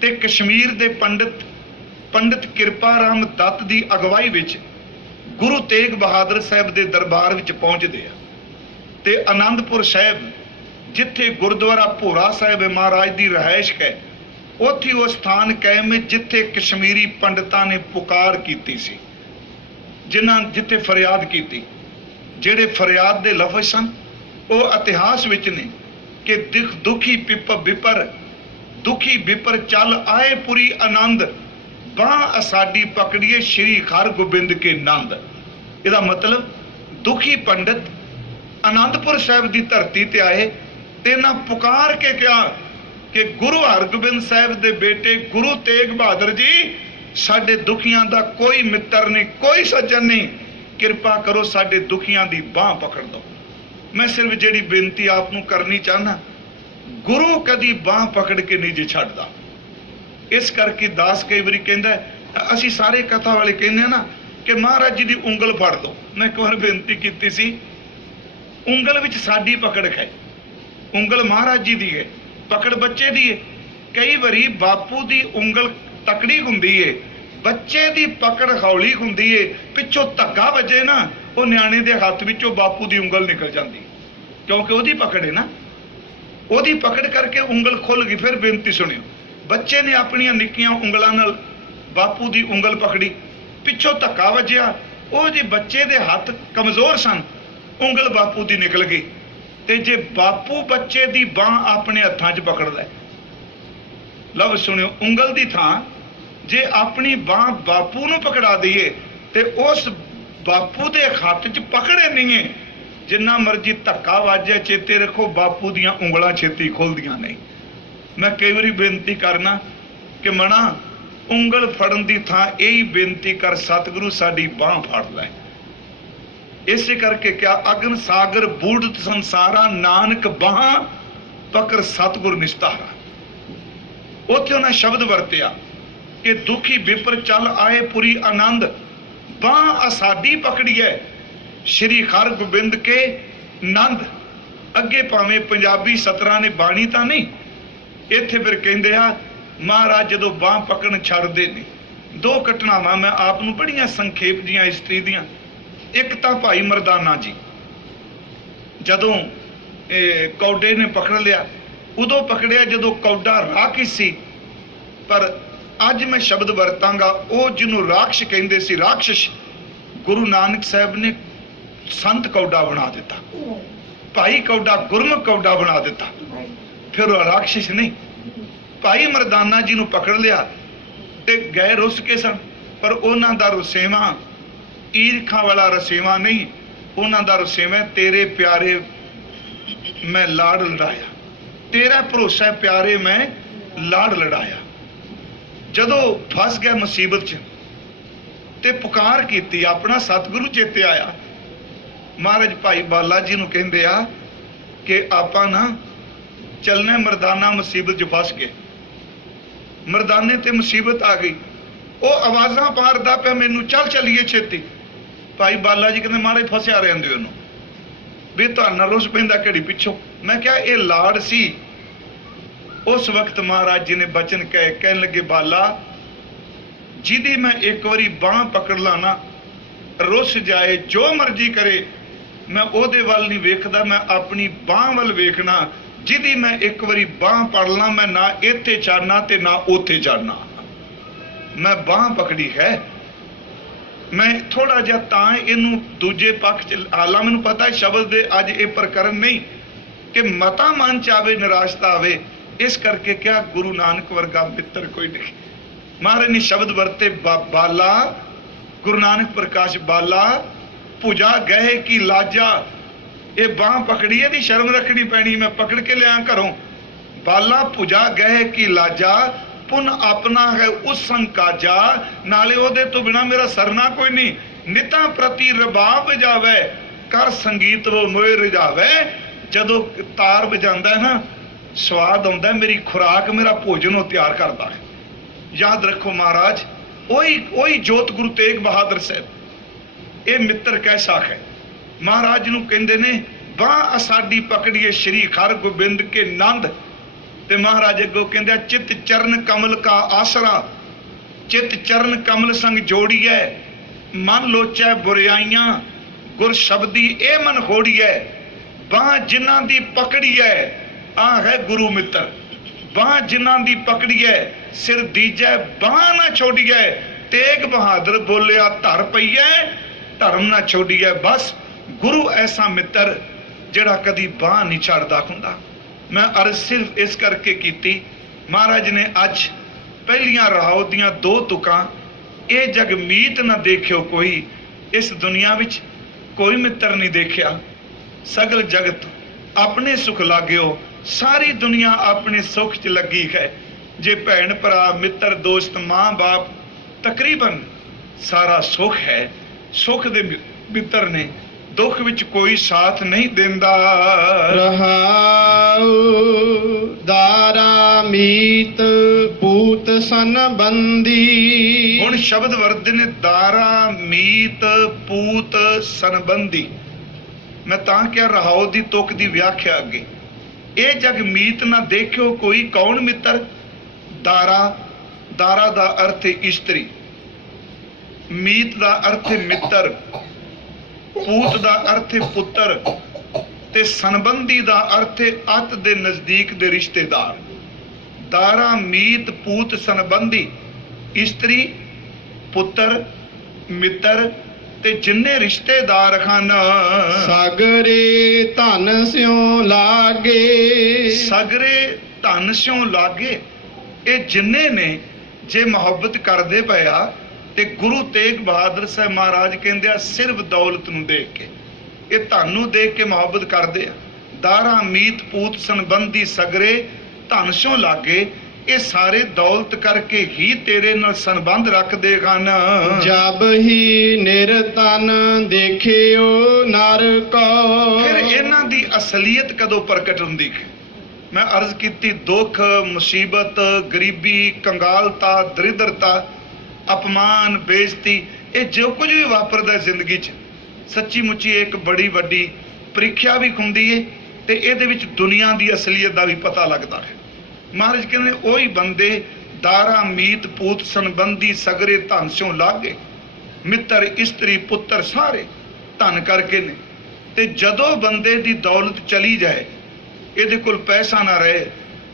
ते कश्मीर दे पंडित किरपा राम दत्त की अगवाई विच गुरु तेग बहादुर साहब के दरबार विच पहुंचते हैं। ते आनंदपुर साहब जिथे गुरुद्वारा भोरा साहब महाराज की रहायश है, उत्थे वो स्थान कायम है जिथे कश्मीरी पंडितां ने पुकार की सी, जिथे फरियाद की। जेड़े फरियाद दे लफज सन वो इतिहास विच ने कि दुखी विपर चल आए पुरी आनंद, बांह असाडी पकड़िए श्री हर गोबिंद के नंद। इसका मतलब दुखी पंडित आनंदपुर साहब की धरती ते आए ते ना पुकार के क्या कि गुरु हरगोबिंद साहब दे बेटे गुरु तेग बहादुर जी, साडे दुखियां दा कोई मित्र नहीं, कोई सज्जन नहीं, किरपा करो साडे दुखियां दी बांह पकड़ दो। मैं सिर्फ जेड़ी बेनती आपनू करनी चाहना, गुरु कदी बांह पकड़ के नहीं जे छड्डदा। इस करके दास कई बारी कहंदा, असी सारे कथा वाले कहंदे ना कि महाराज जी दी उंगल फड़ दो। मैं एक बार बेनती की सी, उंगल विच साडी पकड़ है, उंगल महाराज जी दी है, पकड़ बच्चे दी है। कई बारी बापू दी उंगल तकड़ी हुंदी है, बच्चे दी पकड़ हौली हुंदी है, पिछों धक्का वजे ना वो न्याणे दे हाथ विचों बापू दी उंगल निकल जाती, क्योंकि ओदी पकड़ है ना, ओदी पकड़ करके उंगल खुल गई। फिर बेनती सुनियो, बच्चे ने अपनियां निक्कियां उंगलां नाल बापू दी उंगल पकड़ी, पिछों धक्का वजया, वो जे बच्चे दे हाथ कमजोर सन, उंगल बापू दी निकल गई। ते जे बापू बच्चे दी बांह अपने हत्थां 'च पकड़ लै, लव सुनियो, उंगल दी थां जे अपनी बांह बापू नूं पकड़ा दईए ते उस बापू दे हत्थ 'च पकड़े नहीं है, जिन्ना मर्जी धक्का वाजे, चेते रखो बापू दियां उंगलां छेती खुलदियां नहीं। मैं कई बारी बेनती करना कि मना उंगल फड़न दी थां यही बेनती कर, सतगुरु साडी बांह फड़ लै। इसे करके क्या अगन सागर बूढ़ संसारा, नानक बांह पकड़ सतगुर निस्तारा। उत्थे उन्हें शब्द वरतिया कि दुखी विपर चल आए पुरी आनंद, बांह असाडी पकड़िए श्री हर गोबिंद के नंद। अगे भावें पंजाबी सतरां ने बाणी तां नहीं, इत्थे फिर कहंदे आ महाराज जदों बांह पकड़न छड्डदे ने। दो घटनावां मैं आप नूं बड़ियां संखेप जिहां हिस्ट्री दियां। एक तां भाई मरदाना जी जदों कौडे ने पकड़ लिया, उदों पकड़िया जदों कौडा राखी सी, पर अज मैं शब्द वरतांगा वो जिन्हों राक्षस कहंदे सी, राक्षस गुरु नानक साहब ने संत कौडा बना दिता, भाई कौडा गुरमुख कौडा बना दिता। फिर वह राक्षस नहीं, भाई मरदाना जी नूं पकड़ लिया ते गए रुस के सन, पर उन्हां दा रुसेवा ईरखा वाला रसेवा नहीं, उन्हां दा रुसेवा तेरे प्यारे मैं लाड़ लड़ाया, तेरा भरोसा प्यारे मैं लाड़ लड़ाया। जदों फस गया मुसीबत च ते पुकार की, अपना सतगुरु चेते आया। महाराज भाई बाला जी नूं कहंदे आ कि आपां ना चलने मरदाना मुसीबत च फस गए, मरदाने ते मुसीबत आ गई। वो आवाज़ां मारदा पिया मैनू, चल चलीए छेती। भाई बाला जी कहते महाराज फसिया रहिंदे ओनू भी तुहाडे नाल रुस पैंदा घड़ी पिछों। मैं क्या ये लाड़ सी? उस वक्त महाराज जी ने बचन कहन लगे, बाला जिहदी मैं एक बारी बांह पकड़ ला ना, रुस जाए जो मर्जी करे, मैं ओहदे वल नहीं वेखदा, मैं अपनी बांह वल वेखना। जिहदी मैं एक बारी बांह पड़ ला, मैं ना इत्थे चढ़ना ते ना उत्थे चढ़ना, मैं बांह पकड़ी है। मैं थोड़ा जिहा तां इनू दूजे पक्ष च हालां मैनूं पता है शब्द दे अज ये प्रकरण नहीं कि मता मन च आवे निराशता आवे, इस करके क्या गुरु नानक वर्गा मित्र कोई नहीं। महाराज ने शब्द वरते बाला, गुरु नानक प्रकाश बाला भुजा गहे की लाजा। ये बांह पकड़ी है, दी शर्म रखनी पैनी, मैं पकड़ के लिया घरों। बाला भुजा गहे की लाजा, पुन अपना है उस संग काजा। नाले ओदे तो बिना मेरा सरना कोई नहीं। निता प्रति रबाब बजावे, कर संगीत वो मोए रिजावे। जदों तार बजांदा है ना, स्वाद आउंदा है, मेरी खुराक मेरा भोजन वो तैयार करता है। याद रखो महाराज, ओही जोत गुरु तेग बहादुर साहब ये मित्र कैसा है। महाराज नूं कहंदे ने, बांह साडी पकड़िए श्री हर गोबिंद के नंद। ते महाराज अगों कहंदे, चित चरण कमल का आसरा, चित चरण कमल संग जोड़िए। मन लोचै बुराइयां, गुर शब्दी ए मन होड़िए। बांह जिन्हां दी पकड़िए, आ है गुरु मित्र। बांह जिन्हां दी पकड़िए, सिर दीजै बांह ना छोड़िए। तेग बहादुर बोलिया धर पईए, धर्म ना छोड़िए। बस गुरु ऐसा मित्र जिहड़ा कदी बांह नहीं छड़दा हुंदा। मैं अर्ज सिर्फ इस करके की, महाराज ने अज पहलियां राहो दियां दो तुकां, ये जग मीत ना देखियो कोई, इस दुनिया विच कोई मित्र नहीं देखिया। सगल जगत अपने सुख लाग्यो, सारी दुनिया अपने सुख च लगी है। जे भैन भरा मित्र दोस्त मां बाप, तकरीबन सारा सुख है। सुख दे मित्र ने, दुख विच कोई साथ नहीं देंदा। रहाऊ दारा मीत पूत संबंधी। हुण शब्द वरते ने दारा मीत पूत संबंधी। मैं तां क्या रहाओ दी तुक दी व्याख्या अगे, ए जग मीत ना देखियो कोई, कौन मित्र? दारा, दारा दा अर्थ है इस्त्री, मीत दा अर्थ है मित्र, पूत दा अर्थ है पुत्र, ते संबंधी दा अर्थ है अत दे नजदीक दे रिश्तेदार। दारा मीत पूत संबंधी, इस्त्री पुत्र मित्र ते जिन्ने रिश्तेदार खान। सागरे धन स्यों लागे, सागरे धन स्यों लागे। ये जिन्ने ने जे मुहब्बत करदे पिया ते गुरु तेग बहादुर साहब महाराज कहंदे आ, सिर्फ दौलत नूं देख के, ये धन नूं देख के मुहब्बत करदे आ। दारा मीत पूत संबंधी सगरे धन स्यों लागे, ये सारे दौलत करके ही तेरे नाल संबंध रखदे हन। जब ही निरतन देखियो नर को। फिर इन्हां दी असलियत कदों प्रकट हुंदी है? मैं अर्ज की, दुख मुसीबत गरीबी कंगालता दरिद्रता अपमान बेइज्जती, ये जो कुछ भी वापरदा जिंदगी च, सच्ची मुच्ची एक बड़ी वड्डी ਪ੍ਰੀਖਿਆ भी ਹੁੰਦੀ है ਤੇ ਇਹਦੇ ਵਿੱਚ दुनिया की असलियत का भी पता लगता है। महाराज कहते ਉਹੀ ਬੰਦੇ दारा मीत पूत संबंधी सगरे धन स्यों लागे। मित्र इस्त्री पुत्र सारे धन करके ने, ते जदों बंदे दी दौलत चली जाए, ਇਹਦੇ ਕੋਲ पैसा ना रहे,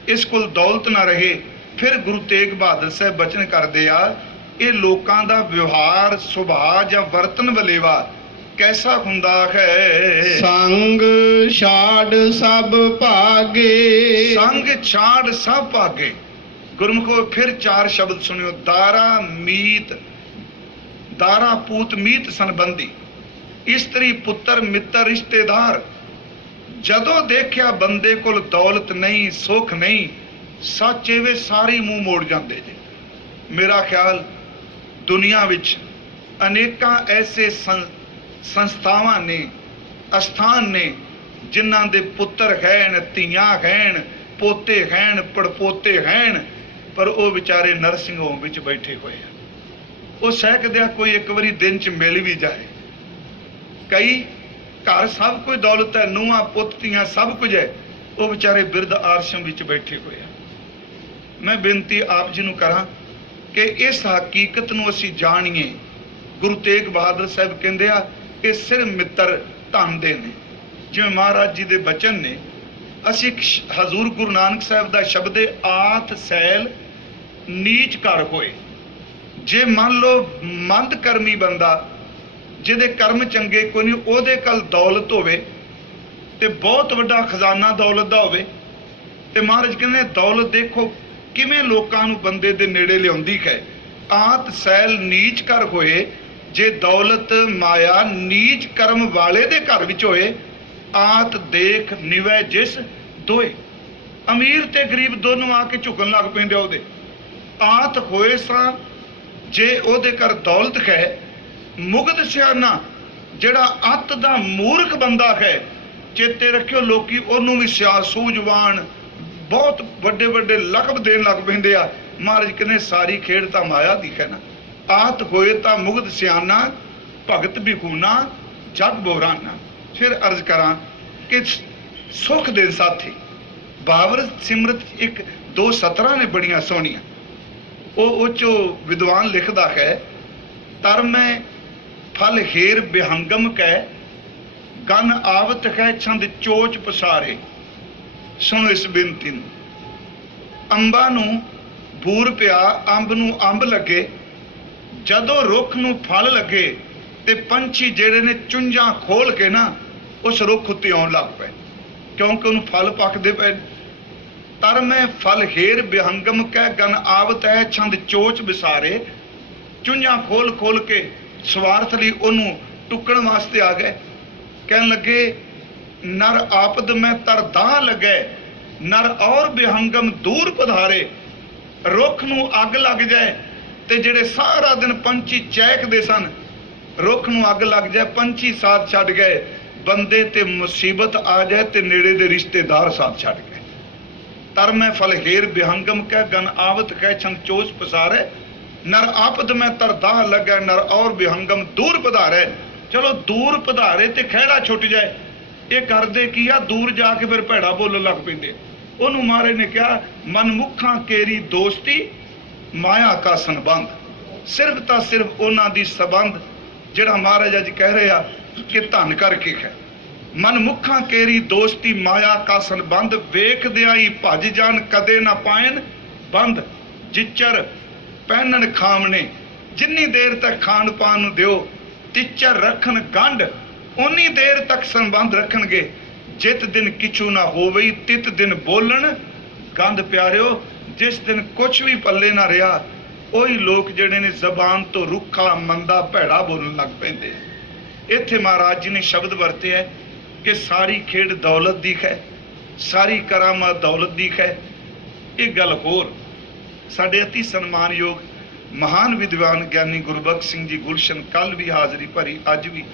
इस कोल दौलत ना रहे, फिर गुरु तेग बहादुर साहब बचन करते आ, ये लोगों का व्यवहार सुभाव या वरतन वलेवा कैसा हुंदा है। संग छाड़ सब भागे, संग छाड़ सब भागे। गुरमुखो फिर चार शब्द सुनियो, दारा मीत, दारा पूत मीत संबंधी, स्त्री पुत्र मित्र रिश्तेदार। ਜਦੋਂ ਦੇਖਿਆ ਬੰਦੇ ਕੋਲ ਦੌਲਤ ਨਹੀਂ, ਸੁੱਖ ਨਹੀਂ, ਸੱਚ ਇਹ ਵੇ ਸਾਰੇ ਮੂੰਹ ਮੋੜ ਜਾਂਦੇ ਜੇ। ਮੇਰਾ ਖਿਆਲ ਦੁਨੀਆ ਵਿੱਚ ਅਨੇਕਾਂ ਐਸੇ ਸੰਸਥਾਵਾਂ ਨੇ, ਅਸਥਾਨ ਨੇ, ਜਿਨ੍ਹਾਂ ਦੇ ਪੁੱਤਰ ਹੈਣ, ਧੀਆਂ ਹੈਣ, ਪੋਤੇ ਹੈਣ, ਪੜਪੋਤੇ ਹੈਣ, ਪਰ ਉਹ ਵਿਚਾਰੇ ਨਰਸਿੰਗ ਹੋਮ ਵਿੱਚ ਬੈਠੇ ਹੋਏ ਆ। ਉਹ ਸਹਿਕਦਿਆ ਕੋਈ ਇੱਕ ਵਾਰੀ ਦਿਨ 'ਚ ਮਿਲ ਵੀ ਜਾਏ। ਕਈ ਘਰ ਸਭ ਕੁਝ ਦੌਲਤ ਹੈ, ਨੂੰਹਾਂ ਪੁੱਤ ਧੀਆਂ ਸਭ ਕੁਝ ਹੈ, ਉਹ ਵਿਚਾਰੇ ਬਿਰਧ ਆਸ਼ਰਮ ਵਿੱਚ ਬੈਠੇ ਹੋਏ ਆ। ਮੈਂ ਬੇਨਤੀ ਆਪ ਜੀ ਨੂੰ ਕਰਾਂ ਕਿ ਇਸ ਹਕੀਕਤ ਨੂੰ ਅਸੀਂ ਜਾਣੀਏ। ਗੁਰੂ ਤੇਗ ਬਹਾਦਰ ਸਾਹਿਬ ਕਹਿੰਦੇ ਆ ਕਿ ਸਿਰ ਮਿੱਤਰ ਧਨ ਦੇ ਨੇ। ਜਿਵੇਂ ਮਹਾਰਾਜ ਜੀ ਦੇ ਬਚਨ ਨੇ, ਅਸੀਂ ਹਜ਼ੂਰ ਗੁਰੂ ਨਾਨਕ ਸਾਹਿਬ ਦਾ ਸ਼ਬਦ ਹੈ, ਆਤ ਸੈਲ ਨੀਚ ਕਰ ਹੋਏ। ਜੇ ਮੰਨ ਲਓ ਮੰਦ ਕਰਮੀ ਬੰਦਾ, ਜਿਹਦੇ ਕਰਮ ਚੰਗੇ ਕੋਈ ਨਹੀਂ, ਉਹਦੇ ਕੋਲ ਦੌਲਤ ਹੋਵੇ ਤੇ ਬਹੁਤ ਵੱਡਾ ਖਜ਼ਾਨਾ ਦੌਲਤ ਦਾ ਹੋਵੇ, ਤੇ ਮਹਾਰਾਜ ਕਹਿੰਦੇ ਦੌਲਤ ਦੇਖੋ ਕਿਵੇਂ ਲੋਕਾਂ ਨੂੰ ਬੰਦੇ ਦੇ ਨੇੜੇ ਲਿਆਉਂਦੀ ਹੈ। ਆਤ ਸੈਲ ਨੀਚ ਕਰ ਹੋਏ। ਜੇ ਦੌਲਤ ਮਾਇਆ ਨੀਚ ਕਰਮ ਵਾਲੇ ਦੇ ਘਰ ਵਿੱਚ ਹੋਏ, ਆਤ ਦੇਖ ਨਿਵੈ ਜਿਸ ਦੋਏ। ਅਮੀਰ ਤੇ ਗਰੀਬ ਦੋਨੋਂ ਆ ਕੇ ਝੁਕਣ ਲੱਗ ਪੈਂਦੇ ਉਹਦੇ। ਆਤ ਹੋਏ ਸਾਂ ਜੇ ਉਹਦੇ ਘਰ ਦੌਲਤ ਹੈ। ਮੁਗਧ ਸਿਆਣਾ ਜਿਹੜਾ ਅੱਤ ਦਾ ਮੂਰਖ ਬੰਦਾ ਹੈ, ਚੇਤੇ ਰੱਖਿਓ ਲੋਕੀ ਉਹਨੂੰ ਵੀ ਸੂਝਵਾਨ ਬਹੁਤ ਵੱਡੇ ਵੱਡੇ ਲਕਬ ਦੇਣ ਲੱਗ ਪੈਂਦੇ ਆ। ਮਹਾਰਾਜ ਕਹਿੰਦੇ ਸਾਰੀ ਖੇਡ ਤਾਂ ਮਾਇਆ ਦੀ ਹੈ ਨਾ। ਆਤ ਹੋਏ ਤਾਂ ਮੁਗਧ ਸਿਆਣਾ, ਭਗਤ ਬਿਖੂਨਾ ਜਗ ਬੋਰਾਨਾ। ਫਿਰ ਅਰਜ਼ ਕਰਾਂ ਕਿ ਸੁਖ ਦੇ ਸਾਥੀ ਬਾਬਰ ਸਿਮਰਤ ਇੱਕ ਦੋ ਸਤਰਾਂ ਨੇ ਬੜੀਆਂ ਸੋਹਣੀਆਂ। ਉਹ ਚੋ ਵਿਦਵਾਨ ਲਿਖਦਾ ਹੈ, ਤਰਮੈ ਫਲ ਹੇਰ ਬਿਹੰਗਮ ਕੈ, ਗਨ ਆਵਤ ਹੈ ਛੰਦ ਚੋਚ ਪਸਾਰੇ। ਸੁਣੋ ਇਸ ਬੇਨਤੀ ਨੂੰ। ਅੰਬਾਂ ਨੂੰ ਬੂਰ ਪਿਆ, ਅੰਬ ਨੂੰ ਅੰਬ ਲੱਗੇ, ਜਦੋਂ ਰੁੱਖ ਨੂੰ ਫਲ ਲੱਗੇ ਤੇ ਪੰਛੀ ਜਿਹੜੇ ਨੇ ਚੁੰਝਾਂ ਖੋਲ ਕੇ ਨਾ ਉਸ ਰੁੱਖ ਉੱਤੇ ਆਉਣ ਲੱਗ ਪਏ, ਕਿਉਂਕਿ ਉਹਨੂੰ ਫਲ ਪੱਕਦੇ ਪਏ। ਤਰਮੈ ਫਲ ਹੇਰ ਬਿਹੰਗਮ ਕੈ, ਗਨ ਆਵਤ ਹੈ ਛੰਦ ਚੋਚ ਵਿਸਾਰੇ। ਚੁੰਝਾਂ ਖੋਲ ਖੋਲ ਕੇ ਸਵਾਰਥ ਲਈ ਉਹਨੂੰ ਟੁੱਕਣ ਵਾਸਤੇ ਆ ਗਏ। ਕਹਿਣ ਲੱਗੇ ਨਰ ਆਪਦ ਮੈਂ ਤਰਦਾਹ ਲੱਗੈ, ਨਰ ਔਰ ਬਿਹੰਗਮ ਦੂਰ ਪਧਾਰੇ। ਰੁੱਖ ਨੂੰ ਅੱਗ ਲੱਗ ਜਾਏ ਤੇ ਜਿਹੜੇ ਸਾਰਾ ਦਿਨ ਪੰਛੀ ਚਹਿਕਦੇ ਸਨ, ਰੁੱਖ ਨੂੰ ਅੱਗ ਲੱਗ ਜਾਏ, ਪੰਛੀ ਸਾਥ ਛੱਡ ਗਏ, ਬੰਦੇ ਤੇ ਮੁਸੀਬਤ ਆ ਜਾਏ ਤੇ ਨੇੜੇ ਦੇ ਰਿਸ਼ਤੇਦਾਰ ਸਾਥ ਛੱਡ ਗਏ। ਤਰਮੈ ਫਲ ਹੇਰ ਬਿਹੰਗਮ ਕੈ, ਗਨ ਆਵਤ ਕੈ ਛੰਦ ਚੋਚ ਪਸਾਰੇ। ਨਰ ਆਪਦ ਮੈਂ ਤਰਦਾਹ ਲੱਗੈ, ਨਰ ਔਰ ਬਿਹੰਗਮ ਦੂਰ ਪਧਾਰੇ। ਚਲੋ ਦੂਰ ਪਧਾਰੇ ਤੇ ਖਹਿੜਾ ਛੁੱਟ ਜਾਏ। ਇਹ ਕਰਦੇ ਕੀ ਆ, ਦੂਰ ਜਾ ਕੇ ਫਿਰ ਭੈੜਾ ਬੋਲਣ ਲੱਗ ਪੈਂਦੇ। ਉਹਨੂੰ ਮਹਾਰਾਜ ਨੇ ਕਿਹਾ ਮਨਮੁੱਖਾਂ ਕੇਰੀ ਦੋਸਤੀ, ਮਾਇਆ ਕਾ ਸੰਬੰਧ। ਸਿਰਫ ਤਾਂ ਸਿਰਫ ਉਹਨਾਂ ਦੀ ਸੰਬੰਧ ਜਿਹੜਾ ਮਹਾਰਾਜ ਅੱਜ ਕਹਿ ਰਹੇ ਆ ਕਿ ਧਨ ਕਰਕੇ ਹੈ। ਮਨਮੁੱਖਾਂ ਕੇਰੀ ਦੋਸਤੀ, ਮਾਇਆ ਕਾ ਸੰਬੰਧ, ਵੇਖਦਿਆਂ ਹੀ ਭੱਜ ਜਾਣ ਕਦੇ ਨਾ ਪਾਇਨ ਬੰਦ। ਜਿਚਰ ਪਹਿਨਣ ਖਾਮਣੇ, ਜਿੰਨੀ ਦੇਰ ਤੱਕ ਖਾਣ ਪਾਣ ਨੂੰ ਦਿਓ, ਤਿਚਰ ਰੱਖਣ ਗੰਢ, ਉਨੀ ਦੇਰ ਤੱਕ ਸੰਬੰਧ ਰੱਖਣਗੇ। ਜਿਤ ਦਿਨ ਕਿਛੂ ਨਾ ਹੋਵੇ, ਤਿਤ ਦਿਨ ਬੋਲਣ ਗੰਧ। ਪਿਆਰਿਓ, ਜਿਸ ਦਿਨ ਕੁਛ ਵੀ ਪੱਲੇ ਨਾ ਰਿਹਾ, ਉਹੀ ਲੋਕ ਜਿਹੜੇ ਨੇ ਜ਼ਬਾਨ ਤੋਂ ਰੁੱਖਾ ਮੰਦਾ ਭੈੜਾ ਬੋਲਣ ਲੱਗ ਪੈਂਦੇ। ਇੱਥੇ ਮਹਾਰਾਜ ਜੀ ਨੇ ਸ਼ਬਦ ਵਰਤੇ ਹੈ ਕਿ ਸਾਰੀ ਖੇਡ ਦੌਲਤ ਦੀ ਹੈ, ਸਾਰੀ ਕਰਾਮਾਤ ਦੌਲਤ ਦੀ ਹੈ। ਇਹ ਗੱਲ ਹੋਰ, ਸਾਡੇ ਅਤੀ ਸਨਮਾਨਯੋਗ ਮਹਾਨ ਵਿਦਵਾਨ ਗਿਆਨੀ ਗੁਰਬਖਸ਼ ਸਿੰਘ ਜੀ ਗੁਲਸ਼ਨ ਕੱਲ ਵੀ ਹਾਜ਼ਰੀ ਭਰੀ, ਅੱਜ ਵੀ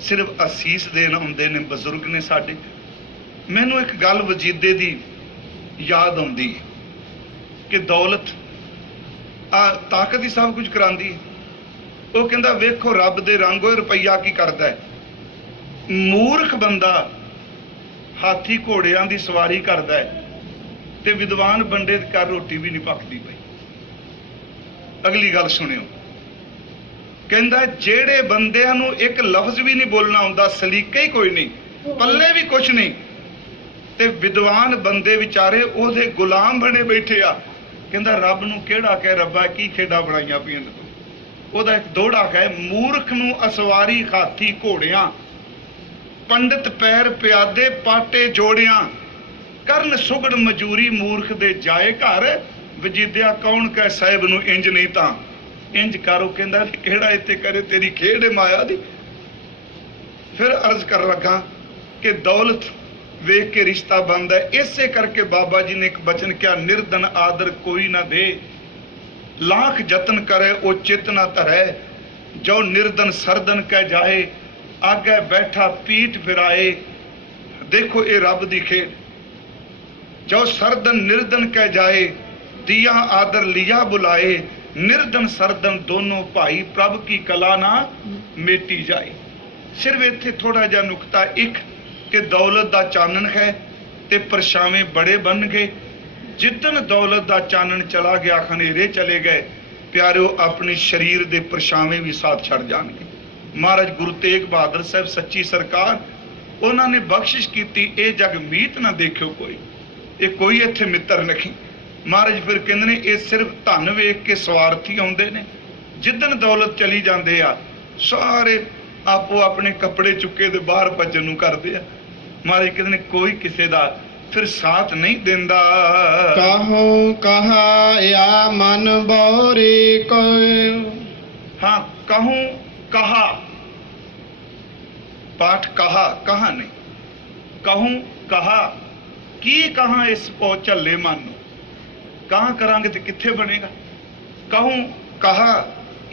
ਸਿਰਫ ਅਸੀਸ ਦੇਣ ਆਉਂਦੇ ਨੇ, ਬਜ਼ੁਰਗ ਨੇ ਸਾਡੇ। ਮੈਨੂੰ ਇੱਕ ਗੱਲ ਵਜੀਦੇ ਦੀ ਯਾਦ ਆਉਂਦੀ ਕਿ ਦੌਲਤ ਤਾਕਤ ਹੀ ਸਭ ਕੁਝ ਕਰਾਂਦੀ। ਉਹ ਕਹਿੰਦਾ ਵੇਖੋ ਰੱਬ ਦੇ ਰੰਗ ਹੋਏ, ਰੁਪਈਆ ਕੀ ਕਰਦਾ ਹੈ। ਮੂਰਖ ਬੰਦਾ ਹਾਥੀ ਘੋੜਿਆਂ ਦੀ ਸਵਾਰੀ ਕਰਦਾ ਹੈ ਤੇ ਵਿਦਵਾਨ ਬੰਦੇ ਦੇ ਘਰ ਰੋਟੀ ਵੀ ਨਹੀਂ ਪੱਕਦੀ ਪਈ। ਅਗਲੀ ਗੱਲ ਸੁਣਿਓ, ਕਹਿੰਦਾ ਜਿਹੜੇ ਬੰਦਿਆਂ ਨੂੰ ਇੱਕ ਲਫ਼ਜ਼ ਵੀ ਨਹੀਂ ਬੋਲਣਾ ਆਉਂਦਾ, ਸਲੀਕਾ ਹੀ ਕੋਈ ਨਹੀਂ, ਪੱਲੇ ਵੀ ਕੁਛ ਨਹੀਂ, ਤੇ ਵਿਦਵਾਨ ਬੰਦੇ ਵਿਚਾਰੇ ਉਹਦੇ ਗੁਲਾਮ ਬਣੇ ਬੈਠੇ ਆ। ਕਹਿੰਦਾ ਰੱਬ ਨੂੰ ਕਿਹੜਾ ਕਹਿ, ਰੱਬਾ ਕੀ ਖੇਡਾਂ ਬਣਾਈਆਂ ਪਈਆਂ। ਉਹਦਾ ਇੱਕ ਦੋੜਾ ਹੈ, ਮੂਰਖ ਨੂੰ ਅਸਵਾਰੀ ਹਾਥੀ ਘੋੜਿਆਂ, ਪੰਡਿਤ ਪੈਰ ਪਿਆਦੇ ਪਾਟੇ ਜੋੜਿਆਂ, ਕਰਨ ਸੁਗੜ ਮਜੂਰੀ ਮੂਰਖ ਦੇ ਜਾਏ ਘਰ। ਵਜੀਦਿਆ ਕੌਣ ਕਹਿ ਸਾਹਿਬ ਨੂੰ ਇੰਜ ਨਹੀਂ ਤਾਂ ਇੰਜ ਕਰੋ। ਕਹਿੰਦਾ ਕਿਹੜਾ ਇੱਥੇ ਕਰੇ, ਤੇਰੀ ਖੇਡ ਮਾਇਆ ਦੀ। ਫਿਰ ਅਰਜ਼ ਕਰ ਲੱਗਾ ਕਿ ਦੌਲਤ ਵੇਖ ਕੇ ਰਿਸ਼ਤਾ ਬਣਦਾ ਹੈ। ਇਸੇ ਕਰਕੇ ਬਾਬਾ ਜੀ ਨੇ ਇੱਕ ਬਚਨ ਕਿਹਾ, ਨਿਰਧਨ ਆਦਰ ਕੋਈ ਨਾ ਦੇ, लाख जतन करे ओ चित न धरै, जो निर्धन सरदन कह जाए, आगे बैठा पीठ फिराए। देखो ये रब दी खेल, जो सरदन निर्धन कह जाए, दिया आदर लिया बुलाए, निर्धन सरदन दोनों भाई, प्रभ की कला ना मेटी जाए। सिर्फ इत्थे थोड़ा जिहा नुकता एक कि दौलत दा चानन है ते परछावें बड़े बन गए। जिदन दौलत का चानन चला गया, खनेरे चले गए, प्यारिओ अपने शरीर के परछावें भी साथ छड़ जाएंगे। महाराज गुरु तेग बहादुर साहब सच्ची सरकार, उन्होंने बख्शिश की, ये जग मीत ना देखियो कोई, ये कोई इत्थे मित्र नहीं। महाराज फिर कहते ने ये सिर्फ धन वेख के स्वार्थी आउंदे ने, जिदन दौलत चली जाते आ सारे आपो अपने कपड़े चुके ते बाहर भजन नूं करदे आ। महाराज कहते ने कोई किसी का फिर साथ नहीं देंदा। कहो कहा या मन बोरे को, हाँ कहूं कहा, पाठ कहा कहा नहीं, कहूं कहा की कहा इस पौ झल्ले मन नूं, कहाँ करांगे ते कित्थे बनेगा। कहूं कहा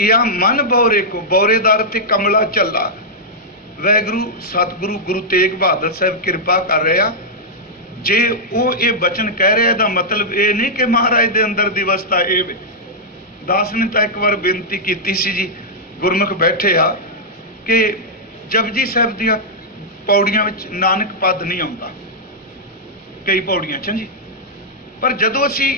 या मन बोरे को, बोरेदार ते कमला झल्ला। वैगुरु सतगुरु गुरु तेग बहादुर साहब कृपा कर रहे आ, जे वो ये बचन कह रहे दा मतलब ये नहीं कि महाराज दे अंदर दी अवस्था ये वे। दास ने तो एक बार बेनती की सी जी, गुरमुख बैठे आ कि जपजी साहब दियां पौड़ियां विच नानक पद नहीं आउंदा, कई पौड़ियां च जी, पर जदों असी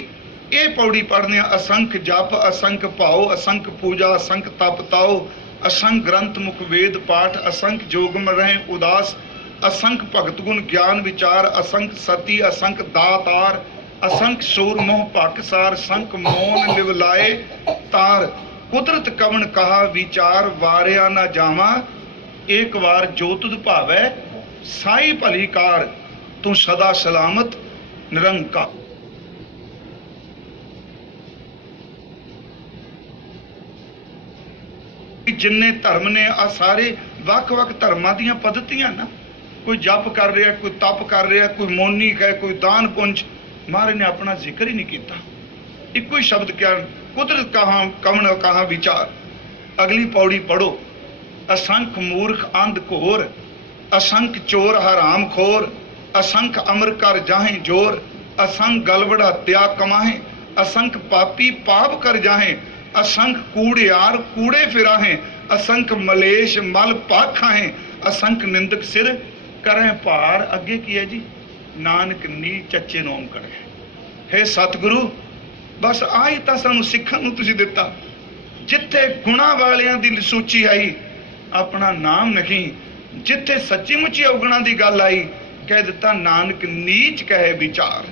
ये पौड़ी पढ़ने, असंख जप असंख भाओ, असंख पूजा असंख तप ताओ, असंख ग्रंथ मुख वेद पाठ, असंख जोगम रहे उदास, असंख भगत गुण ज्ञान विचार, असंख सती असंख दातार, असंख सूर मोह पाकसार, संख मोन लिवलाए तार, कुदरत कवन कहा विचार, वारिया ना जावा एक बार जो तुद भावै, साई भली कार तू सदा सलामत निरंकार। जिन्ने धर्म ने आ सारे वख वख धर्मां दीयां पद्धतियां ना, कोई जप कर रहा, कोई तप कर रहा, कोई मौनी है, कोई दान पुंज। महाराज ने अपना जिक्र ही नहीं किया, इको ही शब्द क्या, कुदरत कहाँ कवन कहाँ विचार। अगली पौड़ी पढ़ो, असंख मूर्ख अंध घोर, असंख चोर हराम खोर, असंख अमर कर जाहें जोर, असंख गलबड़ हत्या कमाहें, असंख पापी पाप कर जाहें, असंख कूड़ियार कूड़े फिराहें, असंख मलेश मल पाक खाहें, असंख निंदक सिर करें भार। अगे की है जी, नानक नी चच्चे नोम करे। हे सतगुरु, बस आ ही तां सानूं सिੱਖਣ ਨੂੰ ਤੁਸੀਂ ਦਿੱਤਾ। जिथे गुणा वालियां दी सूची आई अपना नाम नहीं, जिथे सच्ची मुच्ची अवगुणा की गल आई कह दिता नानक नीच कहे विचार।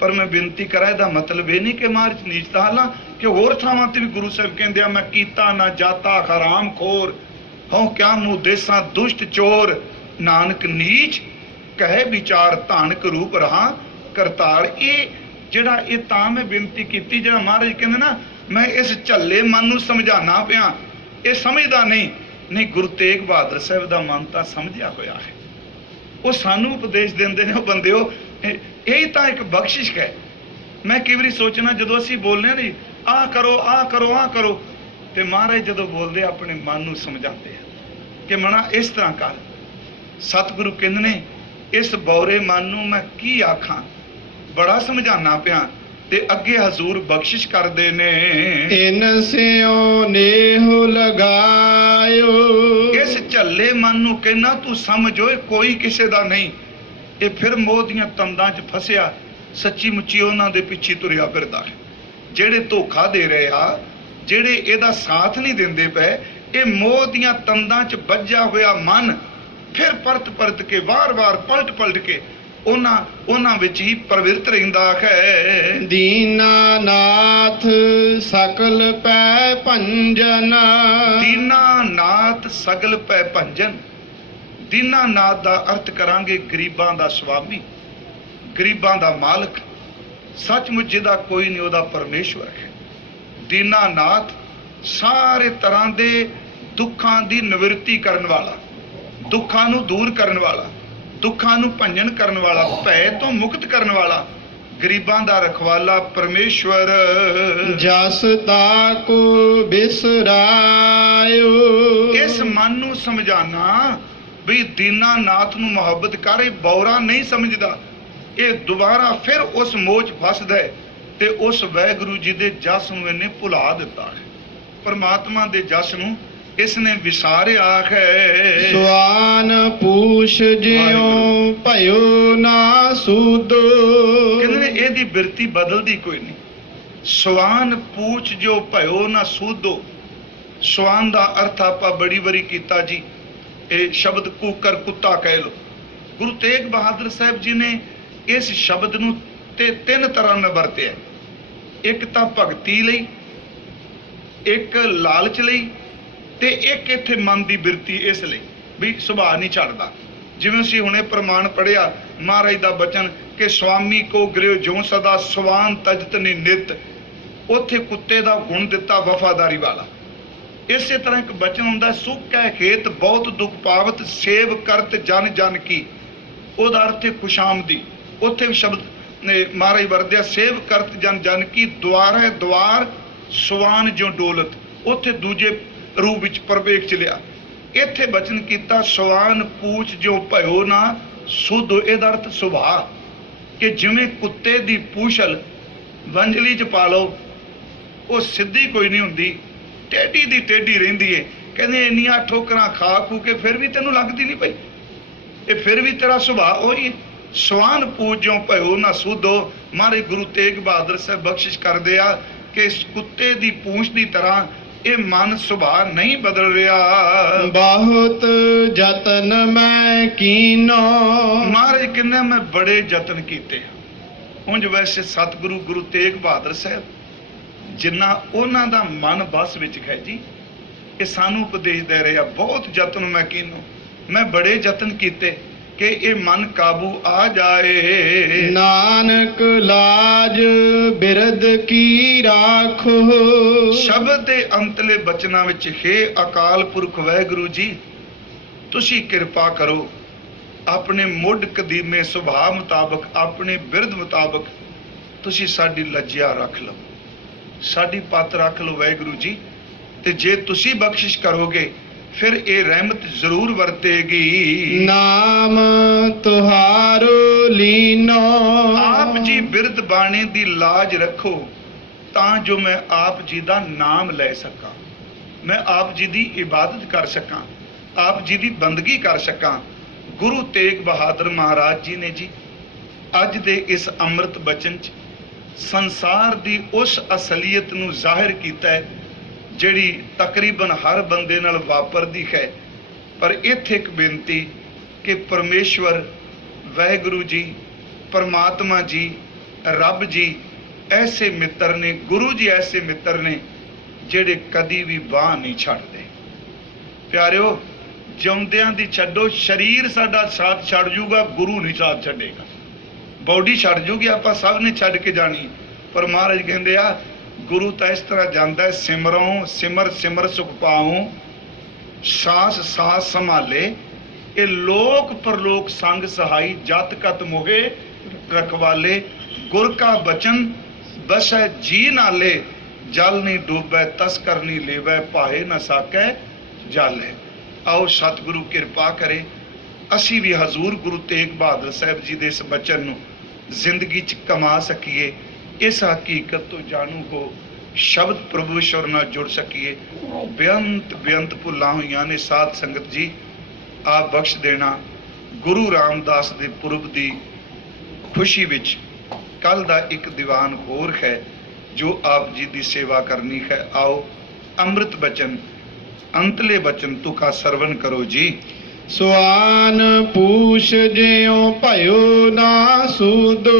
पर मैं बेनती करा, इसका मतलब ये नहीं कि महाराज नीचता, हालांकि होर थावां ते भी गुरु साहब कहंदे आ, मैं कीता ना जाता हराम खोर, हों क्या मुँह देसा दुष्ट चोर, नानक नीच कहे विचार, धानक रूप रहा करतार। ये जिहड़ा ये तां मैं बेनती की, जिहड़ा महाराज कहंदे ना मैं इस झल्ले मन नूं समझाना पिया, ये समझदा नहीं। गुरु तेग बहादुर साहब दा मन तां समझिया होया है, वो सानू उपदेश देंदे ने। बंदिओ यही तां एक बख्शिश है। मैं कई वारी सोचना जदों असीं बोलने नहीं आ करो आ करो आ करो, ते महाराज जदों बोलदे अपने मन नूं समझाते हैं कि मना इस तरह कर। सतगुरु कहंदे ने इस बौरे मन नूं मैं की आखां, बड़ा समझाना पिया, ते अगे हजूर बख्शिश करदे ने, इन सियो नेह लगायो। इस झल्ले मन नूं कहना तू समझो कोई किसे दा नहीं। ये फिर मोह दीयां तंदां च फसिया, सच्ची मुच्ची उन्हां दे पिछे तुरिया फिरदा है। जेड़े धोखा दे रहे आ, जेड़े इहदा साथ नहीं देंदे पए, ये मोह दीयां तंदां च बज्जा होया मन फिर परत परत के वार वार पलट पलट के उन्हां विच ही प्रवृत्त रहिंदा है। दीनानाथ सकल पै भंजन, दीनानाथ सकल पै भंजन। दीनानाथ दा अर्थ करांगे गरीबां दा स्वामी, गरीबां दा मालक, सचमुच जिहदा कोई नहीं उहदा परमेश्वर है। दीनानाथ सारे तरह दे दुखां दी निवृत्ति करन वाला, दुखां नूं दूर करन वाला, ਦੁੱਖਾਂ ਨੂੰ ਭੰਜਨ ਕਰਨ ਵਾਲਾ, ਭੈ ਤੋਂ ਮੁਕਤ ਕਰਨ ਵਾਲਾ, ਗਰੀਬਾਂ ਦਾ ਰਖਵਾਲਾ ਪਰਮੇਸ਼ਵਰ। ਜਸ ਤਾਕੋ ਬਿਸਰਾਇਓ। ਇਸ ਮਨ ਨੂੰ ਸਮਝਾਣਾ ਵੀ ਦੀਨਾਨਾਥ ਨੂੰ ਮੁਹੱਬਤ ਕਰ, ਇਹ ਬੌਰਾ ਨਹੀਂ ਸਮਝਦਾ, ਇਹ ਦੁਬਾਰਾ ਫਿਰ ਉਸ ਮੋਹ 'ਚ ਫਸਦਾ ਹੈ ਤੇ ਉਸ ਵਾਹਿਗੁਰੂ ਜੀ ਦੇ ਜਸ ਨੂੰ ਇਹਨੇ ਭੁਲਾ ਦਿੱਤਾ ਹੈ। ਪਰਮਾਤਮਾ ਦੇ ਜਸ ਨੂੰ ਇਸਨੇ ਵਿਸਾਰਿਆ ਹੈ। ਸਵਾਨ ਪੂਛ ਜਿਉ ਭਇਓ ਨਾ ਸੂਦੋ। ਕਹਿੰਦੇ ਨੇ ਇਹਦੀ ਬਿਰਤੀ ਬਦਲਦੀ ਕੋਈ ਨਹੀਂ। ਸਵਾਨ ਪੂਛ ਜੋ ਭਇਓ ਨਾ ਸੂਦੋ। ਸਵਾਨ ਦਾ ਅਰਥ ਆਪਾਂ ਬੜੀ ਵਾਰੀ ਕੀਤਾ ਜੀ, ਇਹ ਸ਼ਬਦ ਕੂਕਰ, ਕੁੱਤਾ ਕਹਿ ਲੋ। ਗੁਰੂ ਤੇਗ ਬਹਾਦਰ ਸਾਹਿਬ ਜੀ ਨੇ ਇਸ ਸ਼ਬਦ ਨੂੰ ਤੇ ਤਿੰਨ ਤਰ੍ਹਾਂ ਨਾਲ ਵਰਤਿਆ। ਇੱਕ ਤਾਂ ਭਗਤੀ ਲਈ, ਇੱਕ ਲਾਲਚ ਲਈ, ਤੇ ਇੱਕ ਇੱਥੇ ਮਨ ਦੀ ਬਿਰਤੀ ਇਸ ਲਈ ਵੀ ਸੁਭਾਅ ਨਹੀਂ ਛੱਡਦਾ। ਜਿਵੇਂ ਅਸੀਂ ਹੁਣੇ ਪ੍ਰਮਾਣ ਪੜਿਆ ਮਹਾਰਾਜ ਦਾ ਬਚਨ ਕਿ ਸਵਾਮੀ ਕੋ ਗ੍ਰਿਹ ਜੋ ਸਦਾ ਸਵਾਨ ਤਜਤ ਨੀ ਨਿਤ, ਉੱਥੇ ਕੁੱਤੇ ਦਾ ਗੁਣ ਦਿੱਤਾ ਵਫਾਦਾਰੀ ਵਾਲਾ। ਇਸੇ ਤਰ੍ਹਾਂ ਇੱਕ ਬਚਨ ਹੁੰਦਾ, ਸੁਖ ਹੈ ਖੇਤ ਬਹੁਤ ਦੁੱਖ ਪਾਵਤ, ਸੇਵ ਕਰਤ ਜਨ ਜਨ ਕੀ। ਉਹਦਾ ਅਰਥ ਹੈ ਖੁਸ਼ਾਮਦੀ। ਉੱਥੇ ਵੀ ਸ਼ਬਦ ਮਹਾਰਾਜ ਵਰਤਿਆ, ਸੇਵ ਕਰਤ ਜਨ ਜਨ ਕੀ, ਦੁਆਰ ਹੈ ਦੁਆਰ ਸਵਾਨ ਜੋ ਡੋਲਤ। ਉੱਥੇ ਦੂਜੇ ਰੂਪ ਵਿੱਚ ਪ੍ਰਵੇਖ ਚ ਲਿਆ। ਇੱਥੇ ਬਚਨ ਕੀਤਾ ਸਵਾਨ ਪੂਛ ਜੋ ਭਇਓ ਨਾ ਸੁਧੋ। ਇਹਦਾ ਅਰਥ ਸੁਭਾਅ, ਕਿ ਜਿਵੇਂ ਕੁੱਤੇ ਦੀ ਪੂਛਲ ਵੰਜਲੀ ਚ ਪਾ ਲਓ, ਉਹ ਸਿੱਧੀ ਕੋਈ ਨਹੀਂ ਹੁੰਦੀ, ਟੇਢੀ ਦੀ ਟੇਢੀ ਰਹਿੰਦੀ ਏ। ਕਹਿੰਦੇ ਇੰਨੀਆਂ ਠੋਕਰਾਂ ਖਾ ਖੂ ਕੇ ਫਿਰ ਵੀ ਤੈਨੂੰ ਲੱਗਦੀ ਨਹੀਂ ਪਈ, ਇਹ ਫਿਰ ਵੀ ਤੇਰਾ ਸੁਭਾਅ ਉਹੀ ਹੈ। ਸਵਾਨ ਪੂਛ ਜੋ ਭਇਓ ਨਾ ਸੁਧੋ। ਮਹਾਰਾਜ ਗੁਰੂ ਤੇਗ ਬਹਾਦਰ ਸਾਹਿਬ ਬਖਸ਼ਿਸ਼ ਕਰਦੇ ਆ ਕਿ ਇਸ ਕੁੱਤੇ ਦੀ ਪੂੰਛ ਦੀ ਤਰ੍ਹਾਂ ਇਹ ਮਨ ਸੁਭਾਅ ਨਹੀਂ ਬਦਲ ਰਿਹਾ। ਬਹੁਤ ਯਤਨ ਮੈਂ ਕੀਨੋ। ਮਹਾਰਾਜ ਕਹਿੰਦੇ ਮੈਂ ਬੜੇ ਯਤਨ ਕੀਤੇ। ਉਂਝ ਵੈਸੇ ਸਤਿਗੁਰੂ ਗੁਰੂ ਤੇਗ ਬਹਾਦਰ ਸਾਹਿਬ ਜਿੰਨਾ ਉਹਨਾਂ ਦਾ ਮਨ ਬਸ ਵਿੱਚ ਹੈ ਜੀ, ਇਹ ਸਾਨੂੰ ਉਪਦੇਸ਼ ਦੇ ਰਹੇ ਆ। ਬਹੁਤ ਯਤਨ ਮੈਂ ਕੀਨੋ, ਮੈਂ ਬੜੇ ਯਤਨ ਕੀਤੇ ਕਿ ਇਹ ਮਨ ਕਾਬੂ ਆ ਜਾਏ। ਨਾਨਕ ਲਾਜ ਬਿਰਦ ਕੀ ਰਾਖੋ। ਸ਼ਬਦ ਦੇ ਅੰਤਲੇ ਬਚਨਾਂ ਵਿੱਚ, ਹੇ ਅਕਾਲ ਪੁਰਖ ਵਾਹਿਗੁਰੂ ਜੀ, ਤੁਸੀਂ ਕਿਰਪਾ ਕਰੋ, ਆਪਣੇ ਮੁੱਢ ਕਦੀਮੇ ਸੁਭਾਅ ਮੁਤਾਬਕ, ਆਪਣੇ ਬਿਰਦ ਮੁਤਾਬਕ ਤੁਸੀਂ ਸਾਡੀ ਲੱਜਿਆ ਰੱਖ ਲਓ, ਸਾਡੀ ਪੱਤ ਰੱਖ ਲਓ ਵਾਹਿਗੁਰੂ ਜੀ। ਤੇ ਜੇ ਤੁਸੀਂ ਬਖਸ਼ਿਸ਼ ਕਰੋਗੇ ਫਿਰ ਇਹ ਰਹਿਮਤ ਜ਼ਰੂਰ ਵਰਤੇਗੀ। ਨਾਮ ਤੁਹਾਰੋ ਲੀਨੋ। ਆਪ ਜੀ ਬਿਰਦ ਬਾਣੇ ਦੀ ਲਾਜ ਰੱਖੋ ਤਾਂ ਜੋ ਮੈਂ ਆਪ ਜੀ ਦਾ ਨਾਮ ਲੈ ਸਕਾਂ, ਮੈਂ ਆਪ ਜੀ ਦੀ ਇਬਾਦਤ ਕਰ ਸਕਾਂ, ਆਪ ਜੀ ਦੀ ਬੰਦਗੀ ਕਰ ਸਕਾਂ। ਗੁਰੂ ਤੇਗ ਬਹਾਦਰ ਮਹਾਰਾਜ ਜੀ ਨੇ ਜੀ ਅੱਜ ਦੇ ਇਸ ਅੰਮ੍ਰਿਤ ਬਚਨ 'ਚ ਸੰਸਾਰ ਦੀ ਉਸ ਅਸਲੀਅਤ ਨੂੰ ਜ਼ਾਹਿਰ ਕੀਤਾ ਹੈ ਜਿਹੜੀ ਤਕਰੀਬਨ ਹਰ ਬੰਦੇ ਨਾਲ ਵਾਪਰਦੀ ਹੈ। ਪਰ ਇੱਥੇ ਇੱਕ ਬੇਨਤੀ ਕਿ ਪਰਮੇਸ਼ਵਰ ਵਾਹਿਗੁਰੂ ਜੀ, ਪਰਮਾਤਮਾ ਜੀ, ਰੱਬ ਜੀ ਐਸੇ ਮਿੱਤਰ ਨੇ, ਗੁਰੂ ਜੀ ਐਸੇ ਮਿੱਤਰ ਨੇ ਜਿਹੜੇ ਕਦੀ ਵੀ ਬਾਹ ਨਹੀਂ ਛੱਡਦੇ। ਪਿਆਰਿਓ, ਜਿਉਂਦਿਆਂ ਦੀ ਛੱਡੋ, ਸਰੀਰ ਸਾਡਾ ਸਾਥ ਛੱਡ ਜੂਗਾ, ਗੁਰੂ ਨਹੀਂ ਸਾਥ ਛੱਡੇਗਾ। ਬੌਡੀ ਛੱਡ ਜੂਗੀ, ਆਪਾਂ ਸਭ ਨੇ ਛੱਡ ਕੇ ਜਾਣੀ। ਪਰ ਮਹਾਰਾਜ ਕਹਿੰਦੇ ਆ ਗੁਰੂ ਤਾਂ ਇਸ ਤਰ੍ਹਾਂ ਜਾਂਦਾ ਹੈ, ਸਿਮਰੋਂ ਸਿਮਰ ਸਿਮਰ ਸੁਖ ਪਾਉ, ਸਾਸ ਸਾਸ ਸੰਭਾਲੇ। ਇਹ ਲੋਕ ਪਰਲੋਕ ਸੰਗ ਸਹਾਈ, ਜਤ ਕਤ ਮੋਹੇ ਰਖਵਾਲੇ। ਗੁਰ ਕਾ ਬਚਨ ਬਸੈ ਜੀ ਨਾਲੇ, ਜਲ ਨਹੀਂ ਡੂਬੈ ਤਸਕਰ ਨਹੀਂ ਲੇਵੈ, ਭਾਏ ਨਾ ਸਾਕੈ ਜਲ ਹੈ। ਆਓ ਸਤਿਗੁਰੂ ਕਿਰਪਾ ਕਰੇ ਅਸੀਂ ਵੀ ਹਜ਼ੂਰ ਗੁਰੂ ਤੇਗ ਬਹਾਦਰ ਸਾਹਿਬ ਜੀ ਦੇ ਇਸ ਬਚਨ ਨੂੰ ਜ਼ਿੰਦਗੀ 'ਚ ਕਮਾ ਸਕੀਏ, ਇਸ ਹਕੀਕਤ ਤੋਂ ਜਾਣੂ ਹੋ, ਸ਼ਬਦ ਪ੍ਰਭੂਸ਼ਵਰ ਨਾਲ ਜੁੜ ਸਕੀਏ। ਬੇਅੰਤ ਬੇਅੰਤ ਭੁੱਲਾਂ ਹੋਈਆਂ ਨੇ ਸਾਧ ਸੰਗਤ ਜੀ, ਆਪ ਬਖਸ਼ ਦੇਣਾ। ਗੁਰੂ ਰਾਮਦਾਸ ਦੇ ਪੁਰਬ ਦੀ ਖੁਸ਼ੀ ਵਿੱਚ ਕੱਲ ਦਾ ਇੱਕ ਦੀਵਾਨ ਹੋਰ ਹੈ ਜੋ ਆਪ ਜੀ ਦੀ ਸੇਵਾ ਕਰਨੀ ਹੈ। ਆਓ ਅੰਮ੍ਰਿਤ ਬਚਨ, ਅੰਤਲੇ ਬਚਨ ਤੁਕਾ ਸਰਵਨ ਕਰੋ ਜੀ। ਸਵਾਨ ਪੂਛ ਜਿਉ ਭਇਓ ਨਾ ਸੂਦੋ,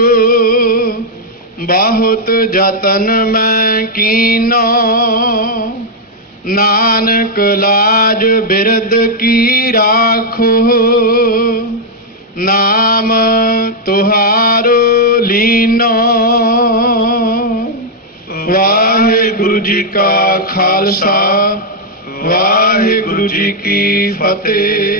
ਬਹੁਤ ਯਤਨ ਮੈਂ ਕੀਨੋ। ਨਾਨਕ ਲਾਜ ਬਿਰਦ ਕੀ ਰਾਖੋ, ਨਾਮ ਤੁਹਾਰੋ ਲੀਨੋ। ਵਾਹਿਗੁਰੂ ਜੀ ਕਾ ਖਾਲਸਾ, ਵਾਹਿਗੁਰੂ ਜੀ ਕੀ ਫਤਿਹ।